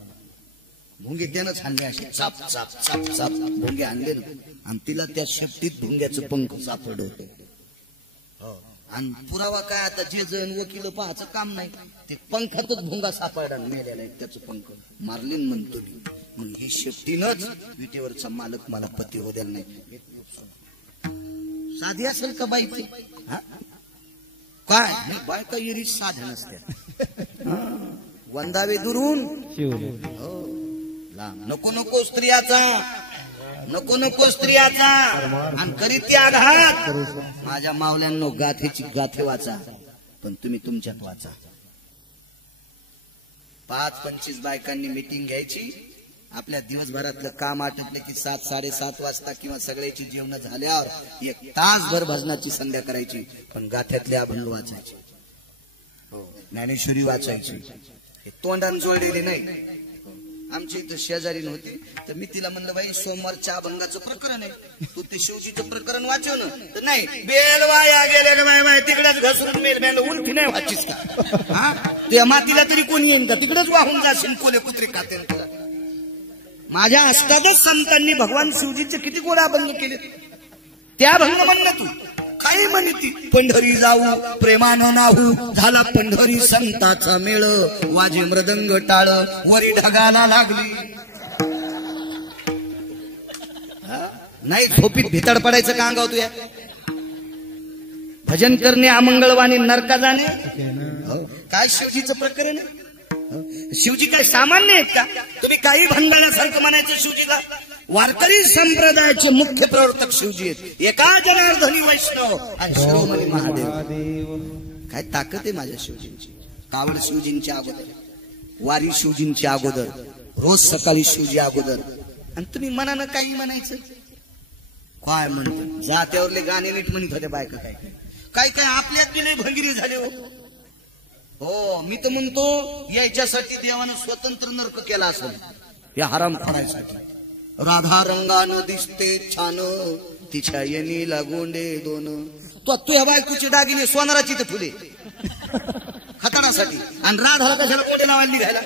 भुंगे त्यानंच आणले असे चाप चाप चाप चाप भुंगे आणले ना. आणि तिला त्या शेपटीत भुंग्याचं पंख सापडलं. आणि पुरावा काय? आता जे जण वकील पाहायचं काम नाही. ते पंखातच भुंगा सापडला मेलेला. त्याचं पंख मारले म्हणतो मी. मग ही शेपटीनच विटेवरचा मालक मला पती हो द्यायला नाही. साधी असेल का बाईची? काय बायका येरी साध्या नसत्या. वंदावे दुरून नको नको स्त्रियाचा. नको नको स्त्रियाचा. आणि करीत ती आघात. माझ्या मावल्यांनो गाथेची गाथे वाचा. पण तुम्ही तुमच्यात वाचा. 5-25 बायकांनी मीटिंग घ्यायची. आपल्या दिवसभरातलं काम आटपले की 7-7:30 वाजता किंवा सगळ्याची जेवण झाल्यावर 1 तासभर भजनाची संध्या करायची. पण गाथ्यातले अभंग वाचायचे. ज्ञानेश्वरी वाचायची. हे तोंडान जोडलेले नाही. आमच्या इथं शेजारी नव्हती तर मी तिला म्हणलं बाई सोमवारच्या अभंगाचं प्रकरण आहे. तू ते शिवजीचं प्रकरण वाचव ना. तर नाही. बेल वाया गेले बाय तिकडेच घसरून मेल मेल उलटी नाही वाचीस का? हा तुझ्या मातीला तरी कोणी येईन का? तिकडेच वाहून जाशील. कोले कुत्रे खाते. माझ्या अष्टादश संतांनी भगवान शिवजीचे किती गोड अभंग केले. त्या अभंग म्हणणं तू काही म्हणती. पंढरी जाऊ प्रेमानं नाहू झाला पंढरी संताचा मेळ. वाजे मृदंग टाळ वरी ढगाला लागली. नाही झोपीत भितड पडायचं का अंगाव तुया? भजन करणे अमंगळवाणी नरका जाणे. काय शिवजीचं प्रकरण आहे? शिवजी काय सामान्य आहेत का? तुम्ही काही भंडाण्यासारखं म्हणायचं शिवजीला? वारकरी संप्रदायाचे मुख्य प्रवर्तक शिवजी आहेत. एका जनार्दनी वैष्णव आणि शिरोमणी महादेव. काय ताकद आहे माझ्या शिवजींची. कावड शिवजींच्या अगोदर, वारी शिवजींच्या अगोदर, रोज सकाळी शिवजी अगोदर. आणि तुम्ही मनानं काही म्हणायचं. काय म्हणतो? जात्यावरले गाणे नीट म्हणत होते बायका. काय काय आपल्यात गेले भंगिरी झाले. हो मी तर म्हणतो याच्यासाठी देवानं स्वतंत्र नरक केला असेल. या हराम खोरायसाठी. राधा रंगानं दिसते छान तिच्या येणीला गोंडे दोन. तू या बायकोचे दागिने सोनाराची तर फुले खतानासाठी. आणि राधाला कशाला गोंडे लावायला निघायला?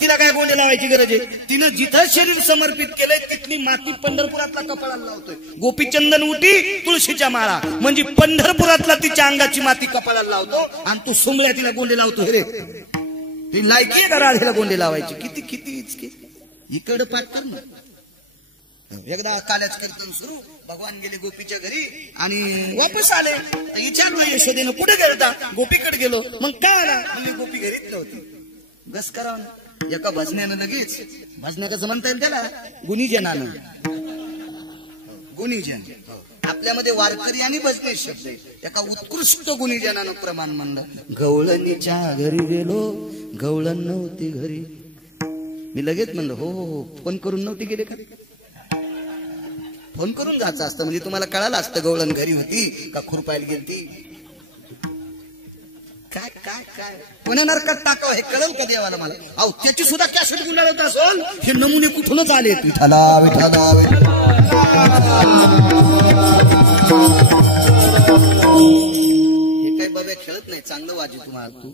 तिला काय गोंडे लावायची गरज आहे? तिनं जिथं शरीर समर्पित केलंय तिथली माती पंढरपुरातला कपाळाला लावतोय. गोपीचंदन उटी तुळशीच्या माळा म्हणजे पंढरपुरातला तिच्या अंगाची माती कपाळाला लावतो. आणि तू सुमल्या तिला गोंडे लावतो. रे ती लायकी आहे का राधेला गोंडे लावायची? किती किती इचके. इकडं पाठ कर ना. एकदा काल्याच कीर्तन सुरू. भगवान गेले गोपीच्या घरी आणि वापस आले. विचारलं यशोदेनं कुठे गेलता? गोपीकडे गेलो. मग काय आला? म्हणजे गोपी घरीच नव्हती. बस करावं ना. एका भजण्यानं लगेच. भजण्या कसं म्हणता येईल त्याला? गुणीजनानं. गुणीजन. आपल्यामध्ये वारकरी आणि भजने शब्द आहे. एका उत्कृष्ट गुणीजनानं प्रमाण म्हणलं. गवळणीच्या घरी गेलो गवळण नव्हती घरी. मी लगेच म्हणलं हो फोन करून नव्हती गेले का? फोन करून जायचं असतं म्हणजे तुम्हाला कळालं असतं गवळण घरी होती का खुरपायला गेलती. काय काय काय कोण्या नरकात टाकावं हे कळलं का देवाला मला. अहो त्याची सुद्धा कॅसेट गुंडाळत असेल. हे नमुने कुठूनच आले. विठाला विठाला हे काही बाबा खेळत नाही. चांगलं वाजू तुम्हाला तू.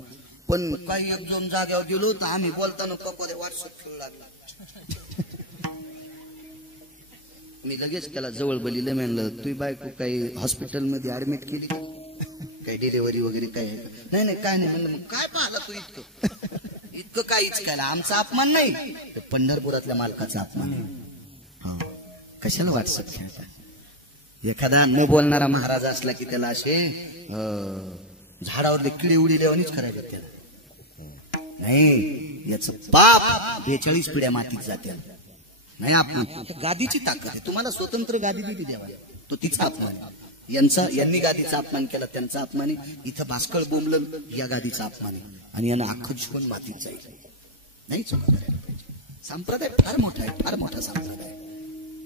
पण काही एक दोन जाग्यावर गेलो तर आम्ही बोलताना पप्पा व्हॉट्सअप खेळू लागला. मी लगेच त्याला जवळ बलीला म्हणलं तुझी बायको काही हॉस्पिटलमध्ये ऍडमिट केली का, काही डिलिव्हरी वगैरे काय. नाही नाही काय नाही म्हणलं. मग काय पाहिलं तू इतकं काहीच केलं. आमचा अपमान नाही, पंढरपुरातल्या मालकाचा अपमान आहे. हा कशाला व्हॉट्सअप खेळता. एखादा न बोलणारा महाराज असला की त्याला असे झाडावर किडे उडील्यावानीच करायचं त्याला. नाही याच पाप 42 पिढ्या मातीत जाते. नाही आपण गादीची ताकद आहे. तुम्हाला स्वतंत्र गादी दिली देवाने, तो तिचा अपमान आहे. यांनी गादीचा अपमान केला, त्यांचा अपमान आहे. इथं भास्कर बोंबलं, या गादीचा अपमान आहे. आणि यांना अख्खं जीवन मातीत जाईल. नाही चुका करायला पाहिजे. संप्रदाय फार मोठा आहे, फार मोठा संप्रदाय,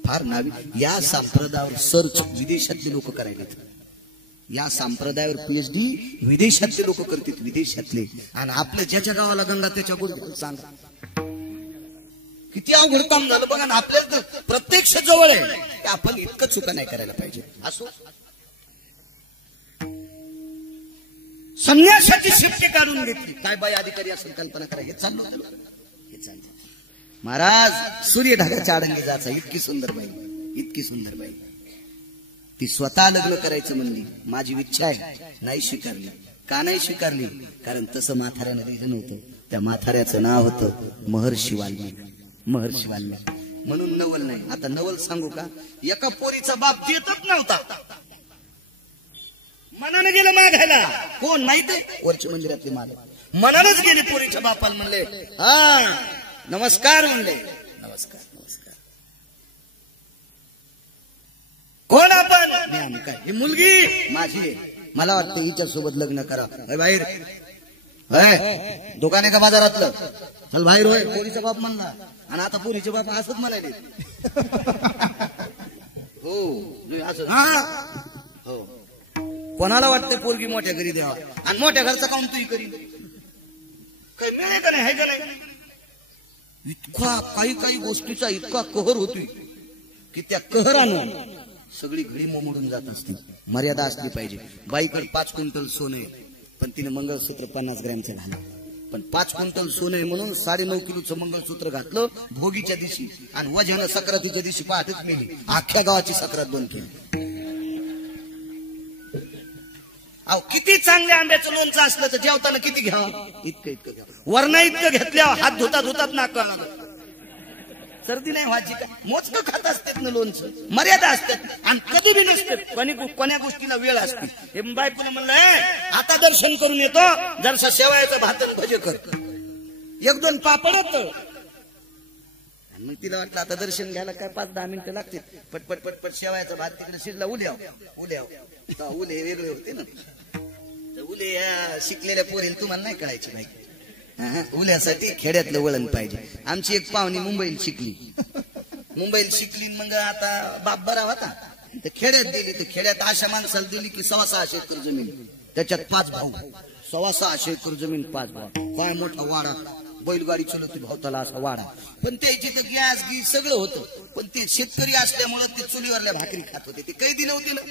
फार नावी. या संप्रदायावर सर्च विदेशातले लोक करायलेत. या संप्रदायावर PhD विदेशातले लोक करतात, विदेशातले. आणि आपल्या ज्याच्या गावाला गंगा त्याच्या गोष्टी सांगा. किती अवघड काम झालं बघा ना. आपल्याला तर प्रत्यक्ष जवळ आहे की आपण इतकं चुका नाही करायला पाहिजे. असो संन्यासाची शिफ्टी काढून घेतली. काय बाई अधिकारी असं कल्पना करा. हे चाललं हे चाललं. महाराज सूर्यढगाच्या आडंगी जायचा. इतकी सुंदर बाई, इतकी सुंदर बाई. ती स्वतः लग्न करायचं म्हणली. माझी इच्छा आहे, नाही स्वीकारली. का नाही स्वीकारली? कारण तसं म्हाताऱ्यानं दिलं नव्हतं. त्या म्हाताऱ्याचं नाव होतं महर्षी वाल्मिक. महर्षी वाल्मिक म्हणून नवल नाही. आता नवल सांगू का. एका पोरीचा बाप देतच नव्हता. मनानं गेलं मागायला. कोण माहिती? वरच्या मंदिरातले मालक मनानच गेले पोरीच्या बापाला. म्हणले हा नमस्कार. म्हणले नमस्कार नमस्कार. कोण आपण? आम्ही काय. ही मुलगी माझी आहे, मला वाटतं हिच्या सोबत लग्न करा. बाहेर दुकाने का बाजारातलं चल बाहेर. होय पोरीचा बाप म्हणला. आणि आता पोरीचे बाप असंच म्हणाले. हो असं. हो कोणाला वाटतं पोरगी मोठ्या घरी द्यावा आणि मोठ्या घरचा काऊन तूही करी. काही मिळे का नाही, आहे का नाही. इतका काही काही गोष्टीचा इतका कहर होतोय की त्या कहरानं सगळी घडी मोमडून जात असते. मर्यादा असली पाहिजे. बाईकडे 5 क्विंटल सोनं आहे पण तिने मंगळसूत्र 50 ग्रॅमचं घाललं. पण 5 क्विंटल सोनं आहे म्हणून 9.5 किलोचं मंगळसूत्र घातलं भोगीच्या दिवशी. आणि वजन सक्रातीच्या दिवशी पहाटेच मिळली. अख्ख्या गावाची सक्रात बंद केली. अहो किती चांगल्या आंब्याचं लोणचं असलं तर जेवताना किती घ्यावं? इतकं इतकं घ्यावं. वरण इतकं घेतल्यावर हात धुता धुतात नाक सर्दी नाही व्हायची का. मोजकं खात असतात ना लोणचं. मर्यादा असतात आणि कधी बी नसते. कोण्या गोष्टीला वेळ असते. हे बायकोनं म्हणलंय आता दर्शन करून येतो, जरसा शेवयाचं भातन भजे कर, 1-2 पापड. मग तिला वाटलं आता दर्शन घ्यायला काय 5-10 मिनिटं लागतील. पटपट पटपट शेवयाचा भात तिकडे शिजला. उले वेगळे होते ना. उले या शिकलेल्या पोरीला तुम्हाला नाही कळायची माहिती. उल्यासाठी खेड्यातलं वळण पाहिजे. आमची एक पाहुणी मुंबईला शिकली. मग आता बाप बरा होता तर खेड्यात दिली. तर खेड्यात अशा माणसाला दिली की 650 एकर जमीन, त्याच्यात 5 भाऊ. 650 एकर जमीन 5 भाऊ. काय मोठा वाडा. बैलगाडी चलवती भावताला असा वाडा. पण त्याची तर गॅस गीस सगळं होतं. पण ते शेतकरी असल्यामुळे ते चुलीवरल्या भाकरी खात होते. ते कैदी नव्हते ना.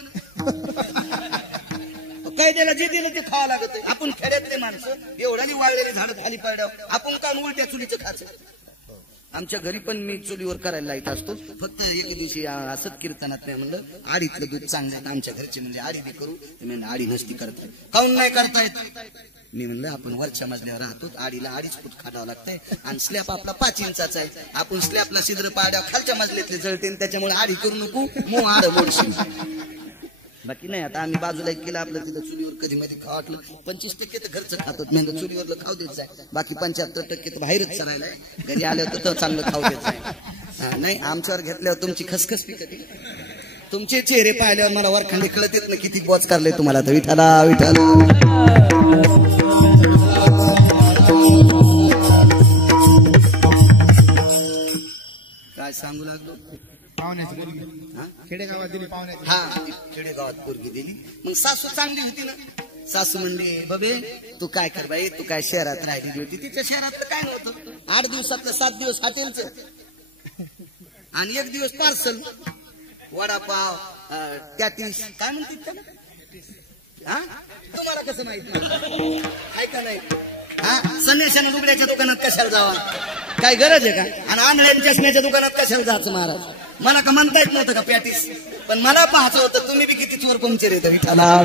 कैद्याला जे दिलं ते खावं लागत. आपण खेड्यातले माणसं एवढ्यानी वाळलेली झाडं खाली पडल्यावर आपण काय उलट्या चुलीचं खायचं. आमच्या घरी पण मी चुलीवर करायला लाईत असतो. फक्त एक दिवशी असंच कीर्तनात नाही म्हणलं आडीतलं दूध चांगलं. आमच्या घरचे म्हणजे आडी बी करू. म्हणलं आडी नसती करताय. काऊन नाही करतायत? मी म्हणलं आपण वरच्या मजल्यावर राहतो. आडीला 2.5 फूट खाडावं लागतंय आणि स्लॅब आपला 5 इंचाचा आहे. आपण स्लॅबला छिद्र पाड्यावर खालच्या मजल्यातले जळते. त्याच्यामुळे आडी करू नको. मो आड मोडशी. बाकी नाही. आता आम्ही बाजूला केलं आपलं. तिथं चुलीवर कधी मध्ये खाव वाटलं. 25% तर घरचं खातो. म्हणजे चुलीवरलं खाऊ देत जाय. बाकी 75% तर बाहेरच चरायला. घरी आलं तर चांगलं खाऊ देत जाय. नाही आमच्यावर घेतल्यावर तुमची खसखस पिकते. तुमचे चेहरे पाहिल्यावर मला वरखांडे कळत येत ना किती बॉच करले तुम्हाला. तर विठाला विठाला काय सांगू लागलो. खेडेगावात दिली पाहुण्याची. हा खेडेगावात पोरगी दिली. मग सासू चांगली होती ना. सासू म्हणली बबे तू काय कर बाई, तू काय शहरात राहिलेली होती, तिच्या शहरात काय नव्हतं, 8 दिवसातलं 7 दिवस हॉटेलचं आणि 1 दिवस पार्सल, वडापाव त्यातीस काय म्हणते त्याला, हा तुम्हाला कसं माहित नाही आहे का नाही, हा संन्याशानं लुगड्याच्या दुकानात कशाला जावा, काय गरज आहे का, आणि आंधळ्या चष्म्याच्या दुकानात कशाला जायचं महाराज, मला का म्हणता येत नव्हतं का पॅटीस, पण मला पाहायचं होतं तुम्ही बी किती चोर पंक्चर येतं विठाला.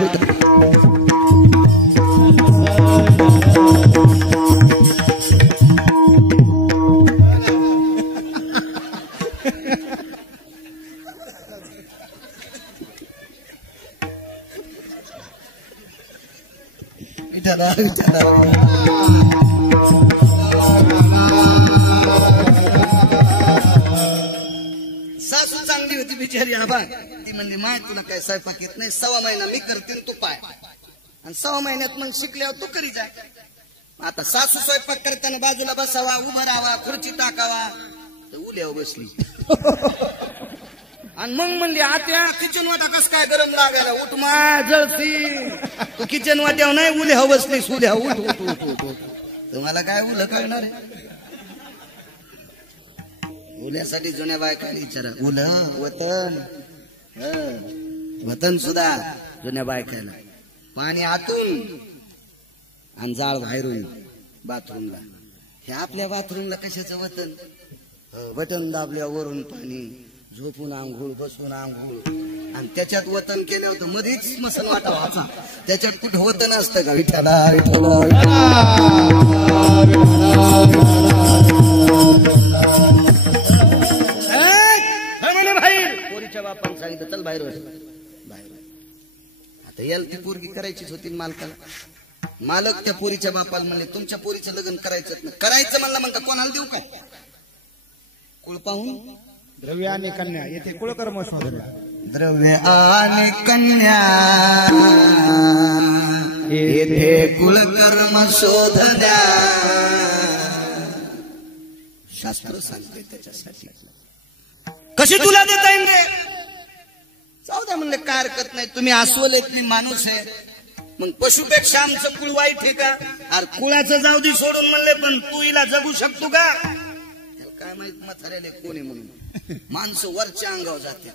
सासू चांगली होती बिचारी आबा, ती म्हणली माय तुला काय स्वयंपाक येत नाही, 1.25 महिना मी करते तू पाय, आणि 1.25 महिन्यात मग शिकल्यावर तू करी जाय. आता सासू स्वयंपाक करताना बाजूला बसावा, उभं राहावा, खुर्ची टाकावा, तर उल्यावर बसली आणि मग म्हणली आत्या किचन वाटा कस काय गरम लागायला, उठ माय जळती, तू किचन वाट्यावर नाही उल्यावर बसलीस, उल्या उठ उठ उठ उठ उठ, तुम्हाला काय उलं कळणार आहे, उल्यासाठी जुन्या बायकाला विचारा, उलं वतन वतन सुद्धा जुन्या बायकाला, पाणी आतून आणि जाळ बाहेरून बाथरूमला, हे आपल्या बाथरूमला कशाचं वतन, बटन दाबल्यावरून पाणी, झोपून आंघोळ, बसून आंघोळ, आणि त्याच्यात वतन केलं होतं मध्येच मसन वाटा व्हायचा, त्याच्यात कुठं वतन असतं का, विठाला विठाला पोरीच्या बापाने सांगितलं चल बाहेर बाहेर. आता याला ती पोरगी करायचीच होती मालकाला, मालक त्या पोरीच्या बापाला म्हणले तुमच्या पोरीचं लग्न करायचं करायचं म्हणलं, म्हणता कोणाला देऊ काय, कुळ पाहून द्रव्य आणि कन्या येथे कुळकर्म शोधल्या, द्रव्य आणि कन्या येथे कुलकर्म शोधल्या, शास्त्र सांगते त्याच्यासाठी. कशी तुला देता येईल रे, जाऊ द्या म्हणले काय हरकत नाही, तुम्ही अस्वल आहेत मी माणूस आहे, मग पशुपेक्षा आमचं कुळ वाईट आहे का, अरे कुळाचं जाऊ दे सोडून म्हणले, पण तू हिला जगू शकतो का, काय माहित म्हाताऱ्याले कोणी म्हणून माणसं वरच्या अंगावर जाते.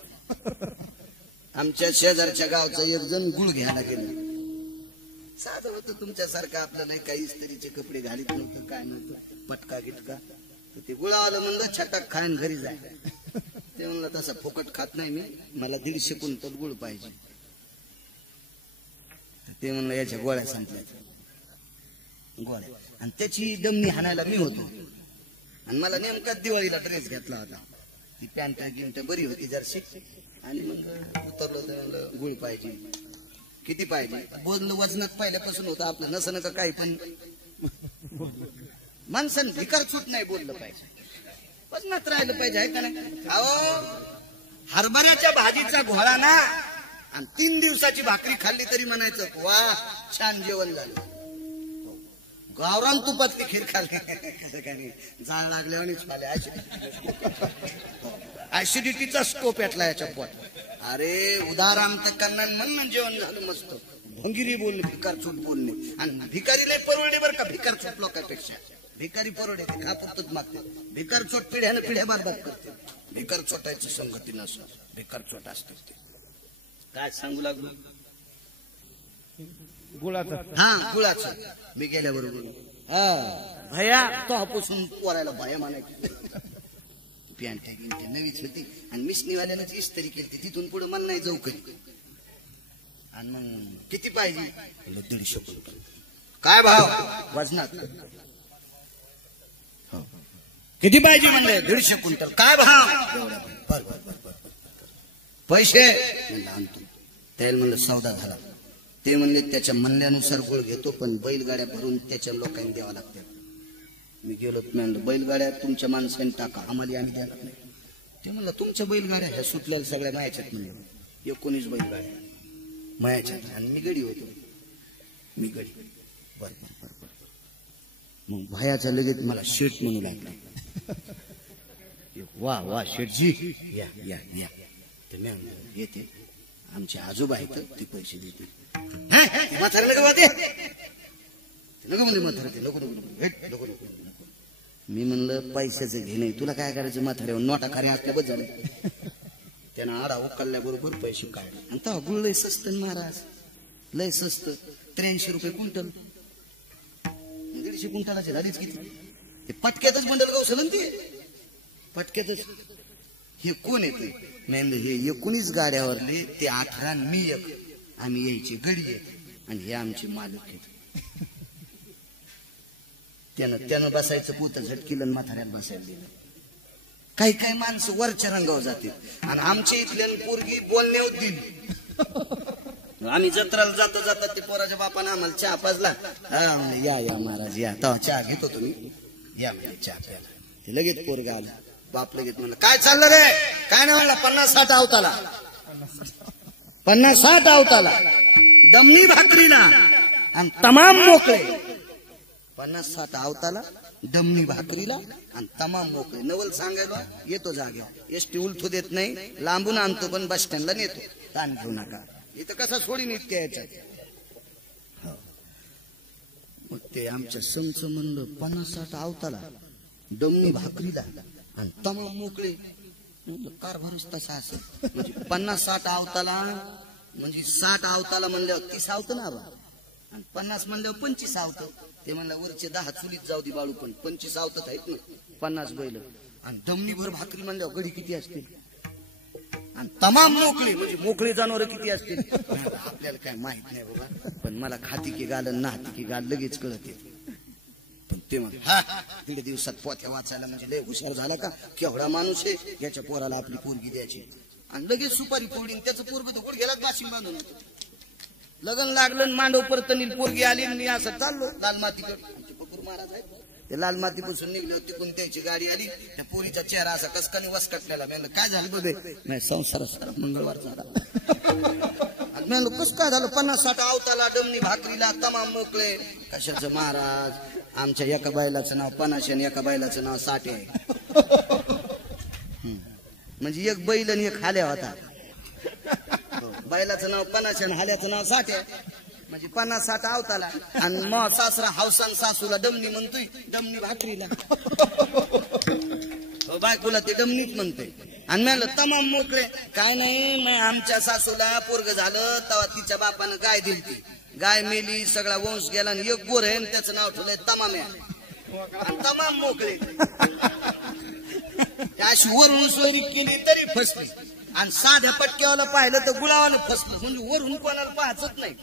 आमच्या शेजारच्या गावचा एक जण गुळ घ्यायला गेला, साधं होतं तुमच्यासारखं आपलं नाही, काही इस्त्रीचे कपडे घालीत नव्हतं काय नव्हतं, पटका गिटका, तर ते गुळावाला म्हणलं छटाक खायन घरी जाय, ते म्हणलं तसं फुकट खात नाही मी, मला 150 क्विंटल गुळ पाहिजे, ते म्हणलं याच्या गोळ्या संपल्या गोळ्या, आणि त्याची दमनी हाणायला मी होतो, आणि मला नेमकाच दिवाळीला ड्रेस घेतला होता, ती पॅन्ट गिंट बरी होती जरशी, आणि मग उतरलो तर गुळ पाहिजे, किती पाहिजे, बोलणं वजनात पहिल्यापासून होतं आपलं, नसणं का काही पण माणसानं भिकार चूट नाही बोललं पाहिजे, वजनात राहिलं पाहिजे आहे का नाही. अहो हरभऱ्याच्या भाजीचा घोळा ना, आणि 3 दिवसाची भाकरी खाल्ली तरी म्हणायचं वा छान जेवण झालं, गावरान तुपातली खीर खाल्ली कसं काय नाही, जाळ लागल्यावर ऍसिडिटीचा स्कोप येतला याच्या पोट, अरे उदाहरण तर करणार म्हणून जेवण झालं मस्त, भंगिरी बोलणे, भिकार चूट बोलणे, आणि भिकारी लय परवडे बरं का, भिकार चूट लोकांपेक्षा भिकारी परवडे, खा पुरतच मागते, भिकार चोट पिढ्यानं पिढ्या बरबाद करते, भिकार चोटायची संगती नसतं, भिकार चोट असतात ते, काय सांगू लागलो, गुळाचं, हा गुळाचं, मी गेल्याबरोबर हा भया तो हापूसून पोरायला भया म्हणायची, पॅन्ट गिंटे नवीच होती, आणि मिशनीवाल्यानं इस्त्री केली, तिथून पुढे मन नाही जाऊ कधी, आणि मग किती पाहिजे, 150 क्विंटल, काय भाव वजनात, किती पाहिजे म्हणले, 150 क्विंटल, काय भाव, पैसे म्हणलं आणतो, त्याला म्हणलं सौदा झाला, ते म्हणले त्याच्या म्हणण्यानुसार गुळ घेतो, पण बैलगाड्या भरून त्याच्या लोकांनी द्यावा लागतात. मी गेलो म्हणलं बैलगाड्या तुमच्या माणसांनी टाका, आम्हाला आम्ही द्यायला नाही. ते म्हणलं तुमच्या बैलगाड्या ह्या सुटलेल्या सगळ्या मायाच्यात म्हणले, 19 बैलगाड्या मायाच्यात, आणि मी गडी होतो, मी गडी बर मग भायाच्या लगेच मला शेठ म्हणू लागला, वा वा शेठजी या या या, तर मी येते, आमचे आजोबा आहेत ते पैसे देते, म्हाताऱ्याला का वाटे नको म्हणजे म्हातारा ते नको नको नको नको. मी म्हणलं पैशाचं घे नाही, तुला काय करायचं म्हाताऱ्यावर नोटा खऱ्या असल्या बस झाले. त्यानं आडा उकलल्याबरोबर पैसे काढले आणि तेव्हा गुळ लय स्वस्त महाराज, लय स्वस्त. 83 रुपये क्विंटल, 150 क्विंटलाचे झालीच किती. ते पटक्यातच बंडल गावसलं ते पटक्यातच. हे कोण येते म्हणलं हे 19 गाड्यावरले ते 18 मी एक, आम्ही यायची गडी येत आणि हे आमचे मालक आहेत. त्यानं बसायचं पोत झटकिलं म्हाताऱ्यात बसायला दिलं. काही काही माणसं वरच्या रंगावर जाते आणि आमच्या इथल्या पोरगी बोलण्यावर दिली. आम्ही जत्राला जाता जाता ते पोराच्या बापानं आम्हाला चहा पाजला. या या महाराज या, तेव्हा चहा घेतो तुम्ही या, म्हणजे चहा प्याला. ते लगेच पोरगा आला, बाप लगेच म्हणलं काय चाललं रे, काय नाही म्हणला 50-60 अवताला, 50-60 अवताला दमनी भाकरीला आणि तमाम मोकळे. 50-60 अवताला दमनी भाकरीला आणि तमाम मोकळे. नवल सांगायला येतो जाग्या, एसटी उलथू देत नाही, लांबून आणतो पण बस स्टँडला नेतो, ताण घेऊ नका. इथं कसा सोडीन इतक्या याच्यात. मग ते आमच्या संच म्हणलं 50-60 अवताला दमनी भाकरीला आणि तमाम मोकळे. कारभारच तसा असं म्हणजे 50-60 अवताला म्हणजे 60 अवताला म्हणल्यावर 30 आवतं ना बा, आणि 50 म्हणल्यावर 25 आवतं. ते म्हणलं वरचे 10 चुलीत जाऊ दे बाळू, पण 25 आवतात आहेत ना 50 बैल. आणि दमनी भर भाकरी म्हणल्यावर गडी किती असतील आणि तमाम मोकळे म्हणजे मोकळे जनावर किती असतील आपल्याला काय माहित नाही बाबा, पण मला खाती की गाल नाहती की गाल लगेच कळत येते. पण ते मग 1.5 दिवसात पोथ्या वाचायला म्हणजे लय हुशार झाला का, केवढा माणूस आहे, याच्या पोराला आपली पोरगी द्यायची. आणि लगेच सुपारी फोडीन त्याचं पोरग तर गुडघ्यालाच बाशिंग बांधून. लग्न लागलं, मांडव परतनील पोरगी आली, मी असं चाललो लाल मातीकडे. पकूर महाराज आहेत ते लाल मातीपासून निघले होते, कोण त्याची गाडी आली, त्या पोरीचा चेहरा असा कसकाने वसकटलेला. म्हणलं काय झालं बघे, नाही संसार मंगळवार झाला. म्हणलं कस काय झालं, 50-60 अवताला दमनी भाकरीला तमाम मोकळे. कशाचं महाराज, आमच्या एका बैलाचं नाव 50 आणि एका बैलाचं नाव 60 आहे. म्हणजे एक बैल आणि एक हाल्या होता. बैलाचं नाव 50 आणि हाल्याचं नाव 60 आहे. म्हणजे 50-60 अवताला आणि मग सासरा हावसान सासूला दमनी म्हणतोय, दमनी भाकरीला. बायकोला ते दमनीच म्हणतोय. आणि म्हणलं तमाम मोकळे. काय नाही, मग आमच्या सासूला पोरग झालं तेव्हा तिच्या बापानं गाय दिली, गाय मेली, सगळा वंश गेला आणि एक गोर आहे त्याचं नाव ठेवलंय तमाम आणि तमाम मोकळे. अशी वरून सोयरी केली तरी फसली आणि साध्या पटक्यावाला पाहिलं तर गुळावाला फसलं. म्हणजे वरून कोणाला पाहतच नाही.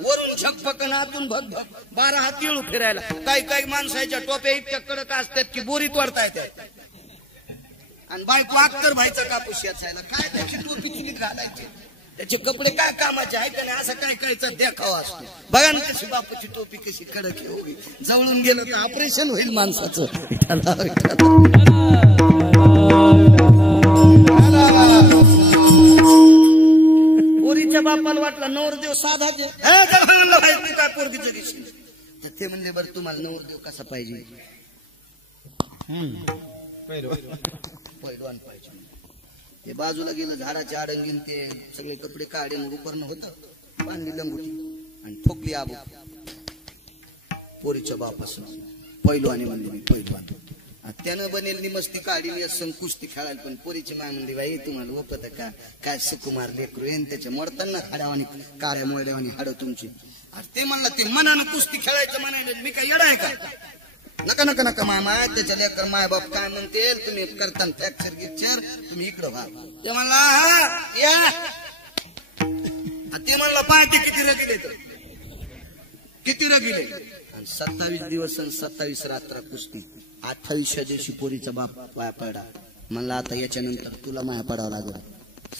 वरून छकफकन आतून भग 12 हात येळू फिरायला. काही काही माणसाच्या टोप्या इतक्या कडक असतात की बोरी तोडता येतात. आणि बायको अख्तर व्हायचा कापूस याचायला. काय त्याची टोपी किती घालायची, त्याचे कपडे काय कामाचे आहेत का नाही, असं काय कायचा देखावा असतो. बघा ना कशी बापूची टोपी कशी कडक होईल. जवळून गेलं तर ऑपरेशन होईल माणसाचं. पोरीच्या बापाला वाटला नवरदेव साधाचे, काय पोरगीचं दिसेल. तर ते म्हणले बरं तुम्हाला नवरदेव कसा पाहिजे, पैलवान पाहिजे. ते बाजूला गेलं, झाडाचे आडंगीन ते सगळे कपडे काढून उपरणं होतं, बांधली लंगोटी आणि ठोकली आबू. पोरीच्या बापासून पैलवानी म्हणले मी पैलवान. त्यानं बनेल मस्ती काढली असं कुस्ती खेळायला. पण पोरीची माय म्हणली बाई तुम्हाला ओपत का काय, सुकुमार लेकरू येईन त्याच्या मोडताना हाडावानी काळ्या मोड्यावानी हाडं तुमची. ते म्हणलं ते मनानं कुस्ती खेळायचं म्हणायला मी काय येडा आहे का. नका नका नका माय त्याच्या लेकर माय बाप काय म्हणते, तुम्ही करताना फ्रॅक्चर गिक्चर तुम्ही इकडं व्हा. ते म्हणला या. ते म्हणलं पाहते किती रगिले, तर किती रगिले. 27 दिवस आणि 27 रात्र कुस्ती. 28व्या दिवशी पोरीचा बाप पाया पडा. म्हणला आता याच्यानंतर तुला माया पडावं लागल.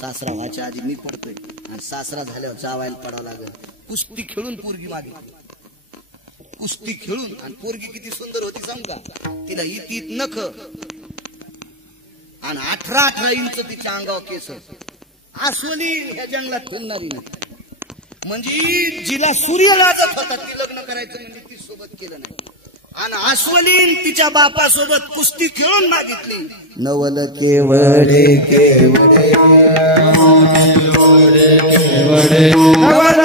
सासरा व्हायच्या आधी मी पडतोय आणि सासरा झाल्यावर जावायला पडावं लागल. कुस्ती खेळून पोरगी मागे, कुस्ती खेळून. आणि पोरगी किती सुंदर होती सांग का, तिला इतीत नख आणि 18 इंच तिच्या अंगावर केस. आसवली ह्या जंगलात फिरणारी नाही. म्हणजे जिला सूर्य लाजत होता ती लग्न करायचं म्हणजे ती सोबत केलं नाही. आणि आश्वलीन तिच्या बापासोबत कुस्ती खेळून मागितली. नवल केवडे केवडे नवल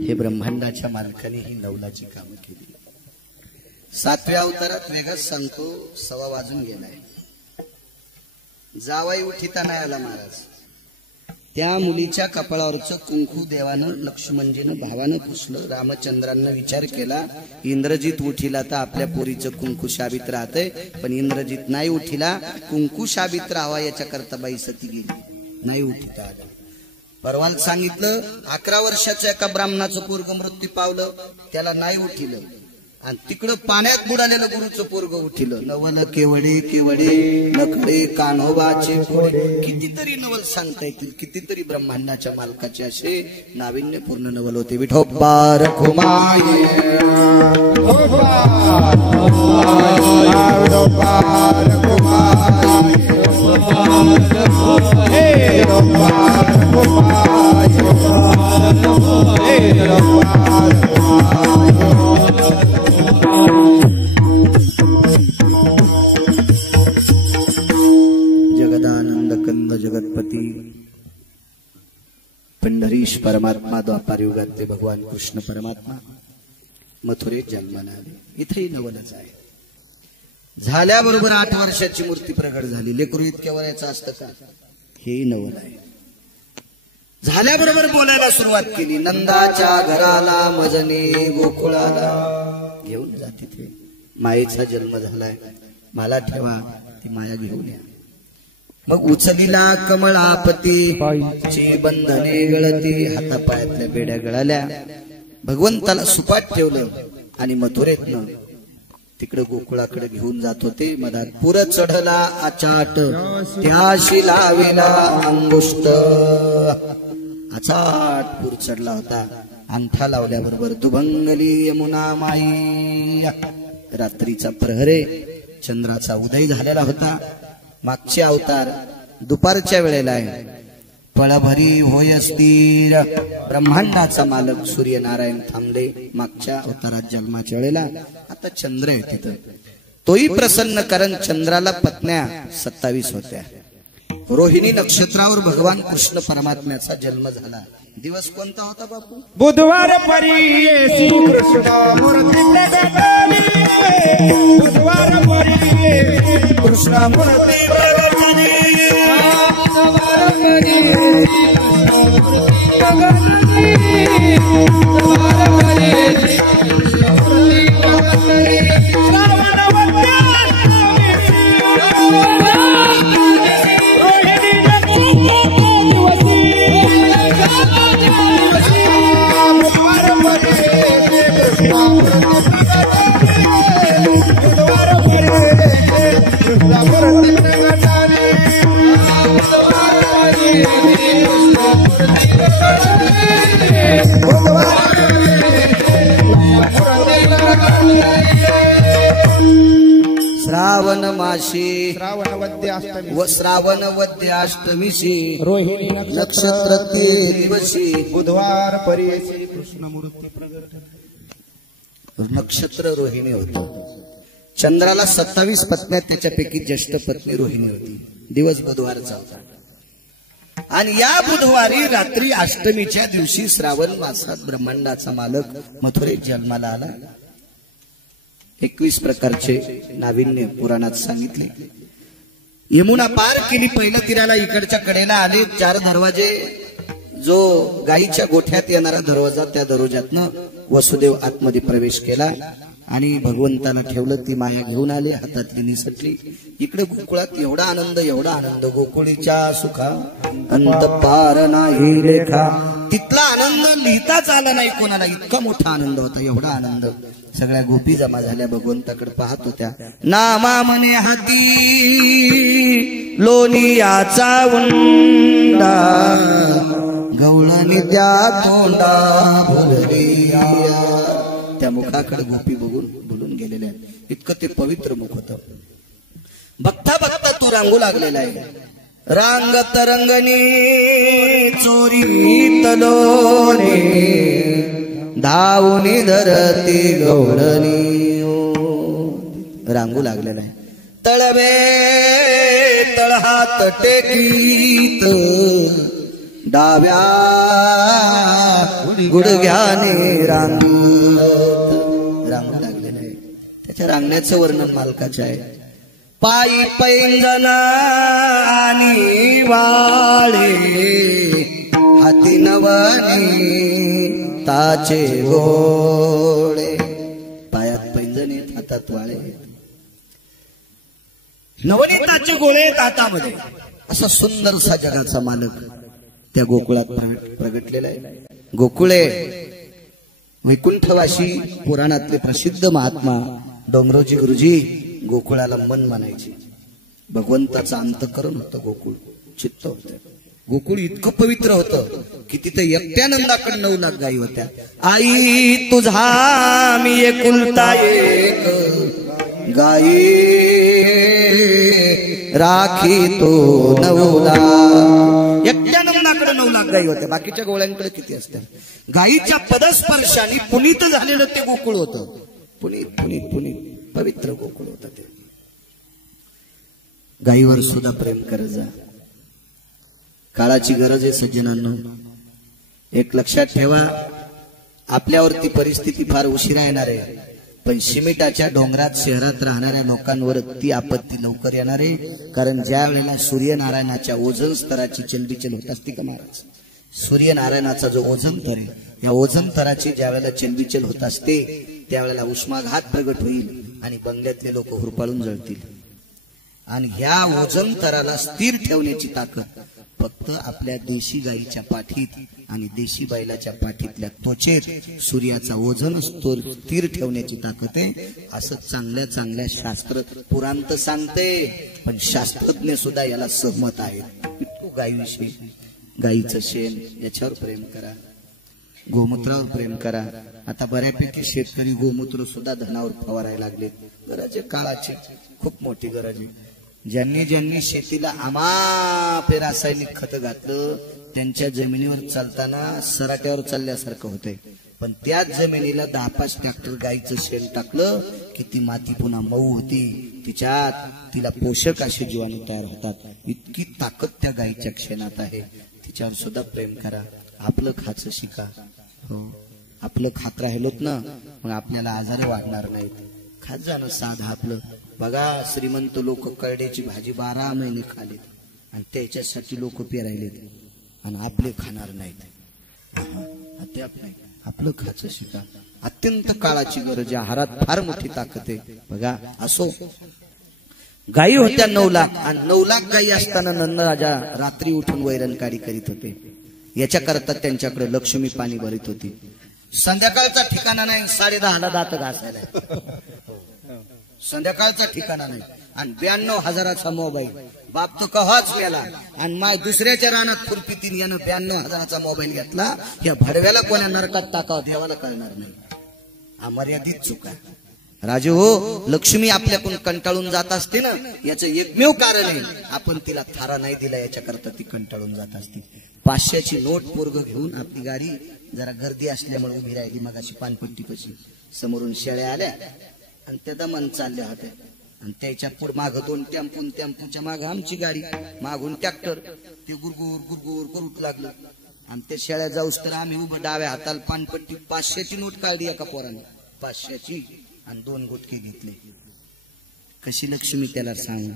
हे ब्रह्मांडाच्या मालकाने ही नवलाची कामं केली. 7व्या अवतारात वेगळंच सांगतो, 1:15 वाजून गेलाय. जावाई उठिता नाही आला महाराज. त्या मुलीच्या कपाळावरचं कुंकू देवानं लक्ष्मणजीनं भावानं पुसलं. रामचंद्रांना विचार केला, इंद्रजित उठिला तर आपल्या पोरीचं कुंकू शाबित राहतंय, पण इंद्रजित नाही उठिला, कुंकू शाबित राहावा याच्याकरता बाई सती गेली, नाही उठिता आला. परवाल सांगितलं 11 वर्षाच्या एका ब्राह्मणाचं पोरग मृत्यू पावलं, त्याला नाही उठिलं, आणि तिकडं पाण्यात बुडालेलं गुरुचं पोरग उठिलं. नवल केवडे केवडे नखडे कान्होबाचे फोडे. कितीतरी नवल सांगता येतील, कितीतरी ब्रह्मांडाच्या मालकाचे असे नाविन्यपूर्ण नवल होते. विठोबार खुमाये जगदानंद कंद जगतपती पंढरीश परमात्मा द्वापार युगातले भगवान कृष्ण परमात्मा मथुरेत जन्माला आले. इथेही नवलच आहे. झाल्याबरोबर 8 वर्षाची मूर्ती प्रगट झाली. लेकरू इतक्या वयाचं असतं का? हेही नवल आहे. झाल्याबरोबर बोलायला सुरुवात केली. नंदाच्या घराला मजने गोकुळाला घेऊन जा, तिथे मायेचा जन्म झालाय, मला ठेवा, ती माया घेऊन या. मग उचलीला कमळापती बंधने गळती, हातापायातल्या बेड्या गळाल्या, भगवंताला सुपात ठेवलं आणि मथुरेतनं तिकडे गोकुळाकडे घेऊन जात होते. मधात पुर चढला आचाट, त्याशी लाविला अंगुष्ट. आचाट पूर चढला होता, अंगठा लावल्याबरोबर दुभंगली यमुना माई. रात्रीचा प्रहरे, चंद्राचा उदय झालेला होता. मागचे अवतार दुपारच्या वेळेला आहे. पळभरी होय असतील, ब्रह्मांडाचा मालक सूर्यनारायण थांबले मागच्या अवतारात जन्माच्या वेळेला. आता चंद्र आहे तिथं, तोही प्रसन्न, कारण चंद्राला पत्न्या 27 होत्या. रोहिणी नक्षत्रावर भगवान कृष्ण परमात्म्याचा जन्म झाला. दिवस कोणता होता बापू? बुधवार परी कृष्ण मूर्ती प्रगटली, बुधवार परी कृष्ण मूर्ती प्रगटली, बुधवार परी श्रावण मासी श्रावण वद्य अष्टमीशी रोहिणी नक्षत्र दिवशी बुधवार परी कृष्ण मूर्ती प्रगट. नक्षत्र रोहिणी होतं. चंद्राला 27 पत्न्या, त्याच्यापैकी ज्येष्ठ पत्नी रोहिणी होती. दिवस बुधवारचा होता. आणि या बुधवारी रात्री अष्टमीच्या दिवशी श्रावण मासात ब्रह्मांडाचा मालक मथुरेत जन्माला आला. 21 प्रकारचे नाविन्य पुराणात सांगितले. यमुना पार केली, पहिल्या तीराला इकडच्या कडेला आले 4 दरवाजे. जो गाईच्या गोठ्यात येणारा दरवाजा, त्या दरवाजातनं वसुदेव आतमध्ये प्रवेश केला आणि भगवंताला ठेवलं. ती माया घेऊन आले, हातातली निसटली. इकडे गोकुळात एवढा आनंद, गोकुळीच्या सुखा अंत पार नाही रेखा. तिथला आनंद लिहिताच आला नाही कोणाला, इतका मोठा आनंद होता. एवढा आनंद, सगळ्या गोपी जमा झाल्या, भगवंताकडे पाहत होत्या. नामा मने हाती लोणियाचा उंडा, गवळणी त्या तोंडा भरलिया. त्या मुखाकडे गोपी बोलून गेलेल्या. इतकं ते पवित्र मुख होतं. बघता बघता तो रांगू लागलेला आहे. रांगत रंगणी चोरी तलोने, धावणी धरती गवळणी. रांगू लागलेला आहे. तळवे तळहात टेकीत, डाव्या गुडघ्याने रांगू लागलेलं आहे. त्याच्या रांगण्याचं वर्णन मालकाचं आहे. पायी पैंजण आणि वाळे, हाती नवनी ताचे गोळे. पायात पैंजण आहेत, हातात वाळे, नवनीताचे गोळे हातामध्ये. असा सुंदरसा जगाचा मालक त्या गोकुळात प्रगटलेला आहे. गोकुळे वैकुंठवासी पुराणातले प्रसिद्ध महात्मा डोंगरोजी गुरुजी गोकुळाला मन म्हणायचे. भगवंताचं अंतःकरण होतं गोकुळ, चित्त होतं. गोकुळ इतकं पवित्र होतं की तिथे एकट्या नंदाकडे 9 लाख गायी होत्या. आई तुझा मी एकुलता एक, गाई राखी तो 9 लाख. एकट्या नंदाकडे 9 लाख गायी होत्या. बाकीच्या गोळ्यांकडे किती असतात? गायीच्या पदस्पर्शाने पुनीत झालेलं ते गोकुळ होतं. पुनीत पुनीत पुनीत पवित्र गोकुळ होतं ते. गायीवर सुद्धा प्रेम करत जा. काळाची गरज आहे सज्जनांनो. एक लक्षात ठेवा, आपल्यावरती परिस्थिती फार उशिरा येणार आहे, पण शिमिटाच्या डोंगरात शहरात राहणाऱ्या लोकांवर ती आपत्ती लवकर येणार आहे. कारण ज्या वेळेला सूर्यनारायणाच्या ओझोन स्तराची चलबिचल होत असते का महाराज, सूर्यनारायणाचा जो ओझोन तर आहे, या ओझोन स्तराची ज्या वेळेला चलबिचल होत असते त्यावेळेला उष्माघात प्रगट होईल आणि बंगल्यातले लोक हुरपाळून जळतील. आणि ह्या ओझोन स्तराला स्थिर ठेवण्याची ताकद फक्त आपल्या देशी गाईच्या पाठीत आणि देशी बैलाच्या पाठीतल्या त्वचेत सूर्याचा ओझोन स्थिर ठेवण्याची ताकद आहे. असं चांगल्या चांगल्या शास्त्र पुराण तर सांगते, पण शास्त्रज्ञ सुद्धा याला सहमत आहेत. गायीविषयी, गायीचं शेण याच्यावर प्रेम करा, गोमूत्रावर प्रेम करा. आता बऱ्यापैकी शेतकरी गोमूत्र सुद्धा धनावर फवारायला लागले. गरज आहे काळाची, खूप मोठी गरज आहे. ज्यांनी ज्यांनी शेतीला आमापे रासायनिक खत घातलं त्यांच्या जमिनीवर चालताना सराट्यावर चालल्यासारखं होतंय. पण त्याच जमिनीला 10-5 ट्रॅक्टर गाईचं शेण टाकलं की ती माती पुन्हा मऊ होती, तिच्यात तिला पोषक असे जीवाणू तयार होतात. इतकी ताकद त्या गाईच्या शेणात आहे. तिच्यावर सुद्धा प्रेम करा. आपलं खाचं शिका. हो, आपलं खात राहिलोत ना मग आपल्याला आजार वाढणार नाहीत. खात जाणं साधं आपलं. बघा, श्रीमंत लोक करड्याची भाजी 12 महिने खालेत आणि त्याच्यासाठी लोक पेरायलेत आणि आपले खाणार नाहीत. आपलं खाचं शिका. अत्यंत काळाची गरज आहे. आहारात फार मोठी ताकद आहे. बघा, असो गायी होत्या 9 लाख आणि 9 लाख गायी असताना नंदराजा रात्री उठून वैरणकारी करीत होते. याच्याकरता त्यांच्याकडे लक्ष्मी पाणी भरीत होती. संध्याकाळचा ठिकाणा नाही, 10:30ला दात घासायला. संध्याकाळचा ठिकाणा नाही. आणि 92,000चा मोबाईल. बाप तो कवाच गेला आणि माय दुसऱ्याच्या रानात खुरपीतीन यानं 92,000चा मोबाईल घेतला. या भडव्याला कोणा नरकात टाकावं देवाला कळणार नाही. अमर्यादित चुका. राजे हो, लक्ष्मी आपल्याकडून कंटाळून जात असते ना, याचं एकमेव कारण आहे आपण तिला थारा नाही दिला, याच्याकरता ती कंटाळून जात असते. 500ची नोट पोरग घेऊन आपली गाडी जरा गर्दी असल्यामुळे उभी राहिली. मग अशी पानपट्टी कशी समोरून शेळ्या आल्या आणि त्या दमन चालल्या होत्या आणि त्याच्या पुढे माग 2 टेम्पो, टेम्पोच्या माग आमची गाडी, मागून ट्रॅक्टर. ते गुरगुर गुरगुर करूच लागलं आणि त्या शेळ्या जाऊस तर आम्ही उभं डाव्या हाताला पानपट्टी 500ची नोट काढली एका पोराने, 500ची. आणि 2 गुटके घेतले. कशी लक्ष्मी त्याला सांग.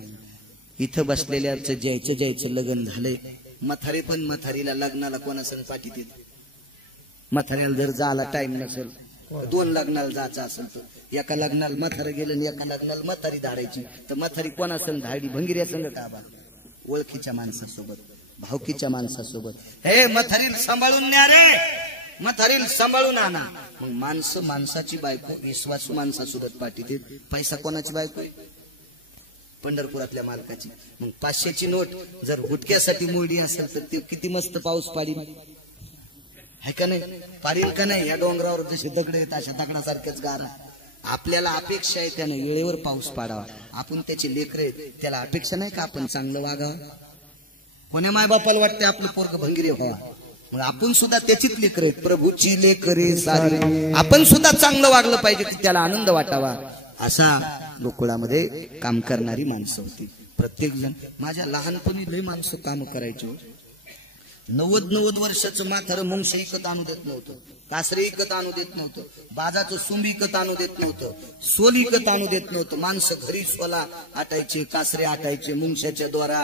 इथं बसलेल्याचं ज्याचं लग्न झालंय, म्हातारे पण म्हातारीला लग्नाला कोणासंग पाठीत येत. म्हाताऱ्याला जर जायला टाइम नसेल, 2 लग्नाला जायचं असेल तर एका लग्नाला म्हातारं गेलं आणि एका लग्नाला म्हातारी धाडायची, तर म्हातारी कोणासंग धाडली? भंगिऱ्या संग का बा? ओळखीच्या माणसासोबत, भावकीच्या माणसासोबत. हे म्हातारीला सांभाळून न्या रे, म्हातारीला सांभाळून आणा. मग माणसाची बायको विश्वासू माणसासोबत पाठीत येत. पैसा कोणाची बायको? पंढरपुरातल्या मालकाची. मग 500ची नोट जर गुटक्यासाठी मोडी असेल तर ते किती मस्त पाऊस पाडी आहे का नाही? पाडील का नाही? या डोंगरावर जसे दगड आहेत अशा दगडासारखेच गार. आपल्याला अपेक्षा आहे त्याने वेळेवर पाऊस पाडावा. आपण त्याचे लेकरं आहेत, त्याला अपेक्षा नाही का आपण चांगलं वागावं? कोण्या मायबापाला वाटते आपलं पोरग भंगिरे व्हावा? मग आपण सुद्धा त्याचीच लेकरं आहेत, प्रभूची लेकरे सारी. आपण सुद्धा चांगलं वागलं पाहिजे की त्याला आनंद वाटावा. असा गोकुळामध्ये काम करणारी माणसं होती प्रत्येक जण. माझ्या लहानपणी लई माणसं काम करायची. 90 वर्षाचं म्हातारं मुंगशे इकत आणू देत नव्हतं, कासरे इकत आणू देत नव्हतं, बाजाचं सुंब इकत आणू देत नव्हतं, सोल इकत आणू देत नव्हतं. माणसं घरी सोला आटायचे, कासरे आटायचे, मुंगशाच्या द्वारा,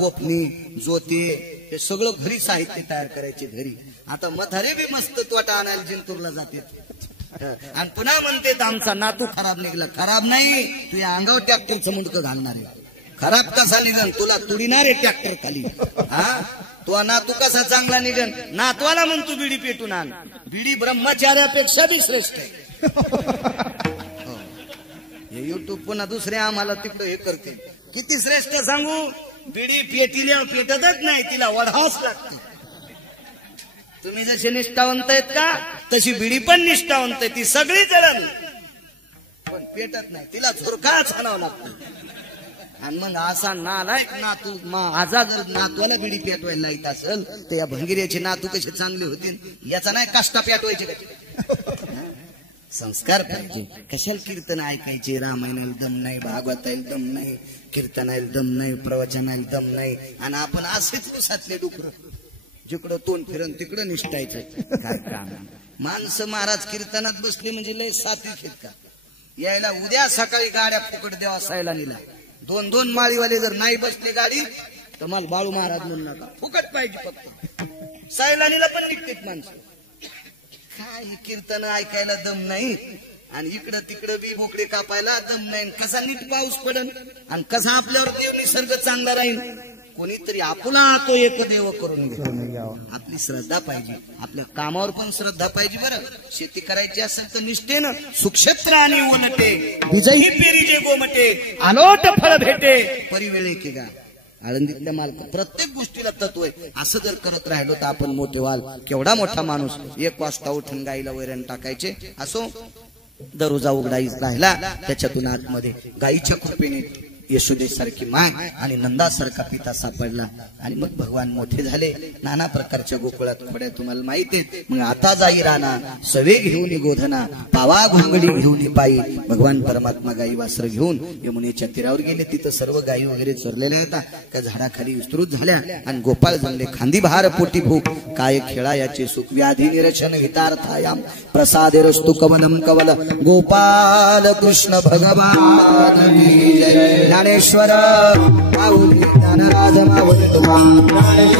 गोपणी, जोते, हे सगळं घरी साहित्य तयार करायचे घरी. आता म्हातारे बी मस्त त्वटा आणायला जिंतूरला जाते आणि पुन्हा म्हणते आमचा नातू खराब निघला. खराब नाही, तू या अंगावर ट्रॅक्टरचं मुंडकं घालणार आहे. खराब कसा निघन? तुला तुडीणार आहे ट्रॅक्टर खाली. हा, तो नातू कसा चांगला निघन? नातवाला म्हण तू बिडी पेटून आण. बिडी ब्रह्मचार्यापेक्षा बी श्रेष्ठ आहे. हे युट्यूब पुन्हा दुसरे आम्हाला तिकडं हे करते. किती श्रेष्ठ सांगू? बिडी पेटील्या पेटतच नाही, तिला वढावच लागते. तुम्ही जसे निष्ठावंत आहेत का तशी बिडी पण निष्ठावंत आहे. ती सगळी जळण पण पेटत नाही, तिला झुरकाच आणावं लागतं. आणि मग असा नालायक नातू माझा जर नातवाला बिडी पेटवायला येत असेल तर या भंगिऱ्याचे नातू कसे चांगले होते? याचा नाही कष्टा पेटवायचे का? संस्कार पाहिजे. कशाला कीर्तन ऐकायचे? रामायणाला दम नाही, भागवताला दम नाही, कीर्तनाला दम नाही, प्रवचनाला दम नाही, आणि आपण असेच उसातले डुकर जिकडं तोंड फिरन तिकडं निष्ठायचं. काय काम? माणसं महाराज कीर्तनात बसले म्हणजे लय सात्विक आहेत का? यायला उद्या सकाळी गाड्या फुकट देवा सैलानीला. 2 माळीवाले जर नाही बसले गाडी तर मला बाळू महाराज म्हणू नका, फुकट पाहिजे फक्त. सैलानीला पण निघतात माणसं. काय कीर्तन ऐकायला दम नाही आणि इकडं तिकडं बी बोकडे कापायला दम नाही. कसा नीट पाऊस पडन आणि कसा आपल्यावर देव निसर्ग चांगला राहील? कोणीतरी आपुला तो एक देव करून घ्यावा. आपली श्रद्धा पाहिजे, आपल्या कामावर पण श्रद्धा पाहिजे. बरं, शेती करायची असेल तर निष्ठेनं सुक्षेत्र आणि ओनटे विजयी पेरीजे गोमटे अनोट फळ भेटे परिवेळे की गा. आळंदीतल्या मालक प्रत्येक गोष्टीला तत्व आहे. असं जर करत राहिलो तर आपण मोठे व्हाल. केवढा मोठा माणूस 1 वाजता उठून गाईला वैरण टाकायचे. असो दरोजा उघडाईच राहिला, त्याच्यातून आतमध्ये गाईच्या कृपेने यशोदेसारखी माय आणि नंदासारखा पिता सापडला. आणि मग भगवान मोठे झाले. नाना प्रकारच्या गोकुळात खोड्या तुम्हाला माहिती आहेत. मग आता जाई राणा सवे घेऊन गोधना, पावा घोंगडी घेऊन पायी. भगवान परमात्मा गाई वासर घेऊन यमुनेच्या तीरावर गेले. तिथं सर्व गायी वगैरे चरलेल्या होत्या, त्या झाडाखाली विस्तृत झाल्या. आणि गोपाळ जमले खांदी भार पोटी भूक, काय खेळा याचे सुख, व्याधी निरशन हितार्थायाम प्रसादे रस्तु कवनम कवल. गोपाल कृष्ण भगवान ज्ञानेश्वर माऊली ज्ञानराज माऊली.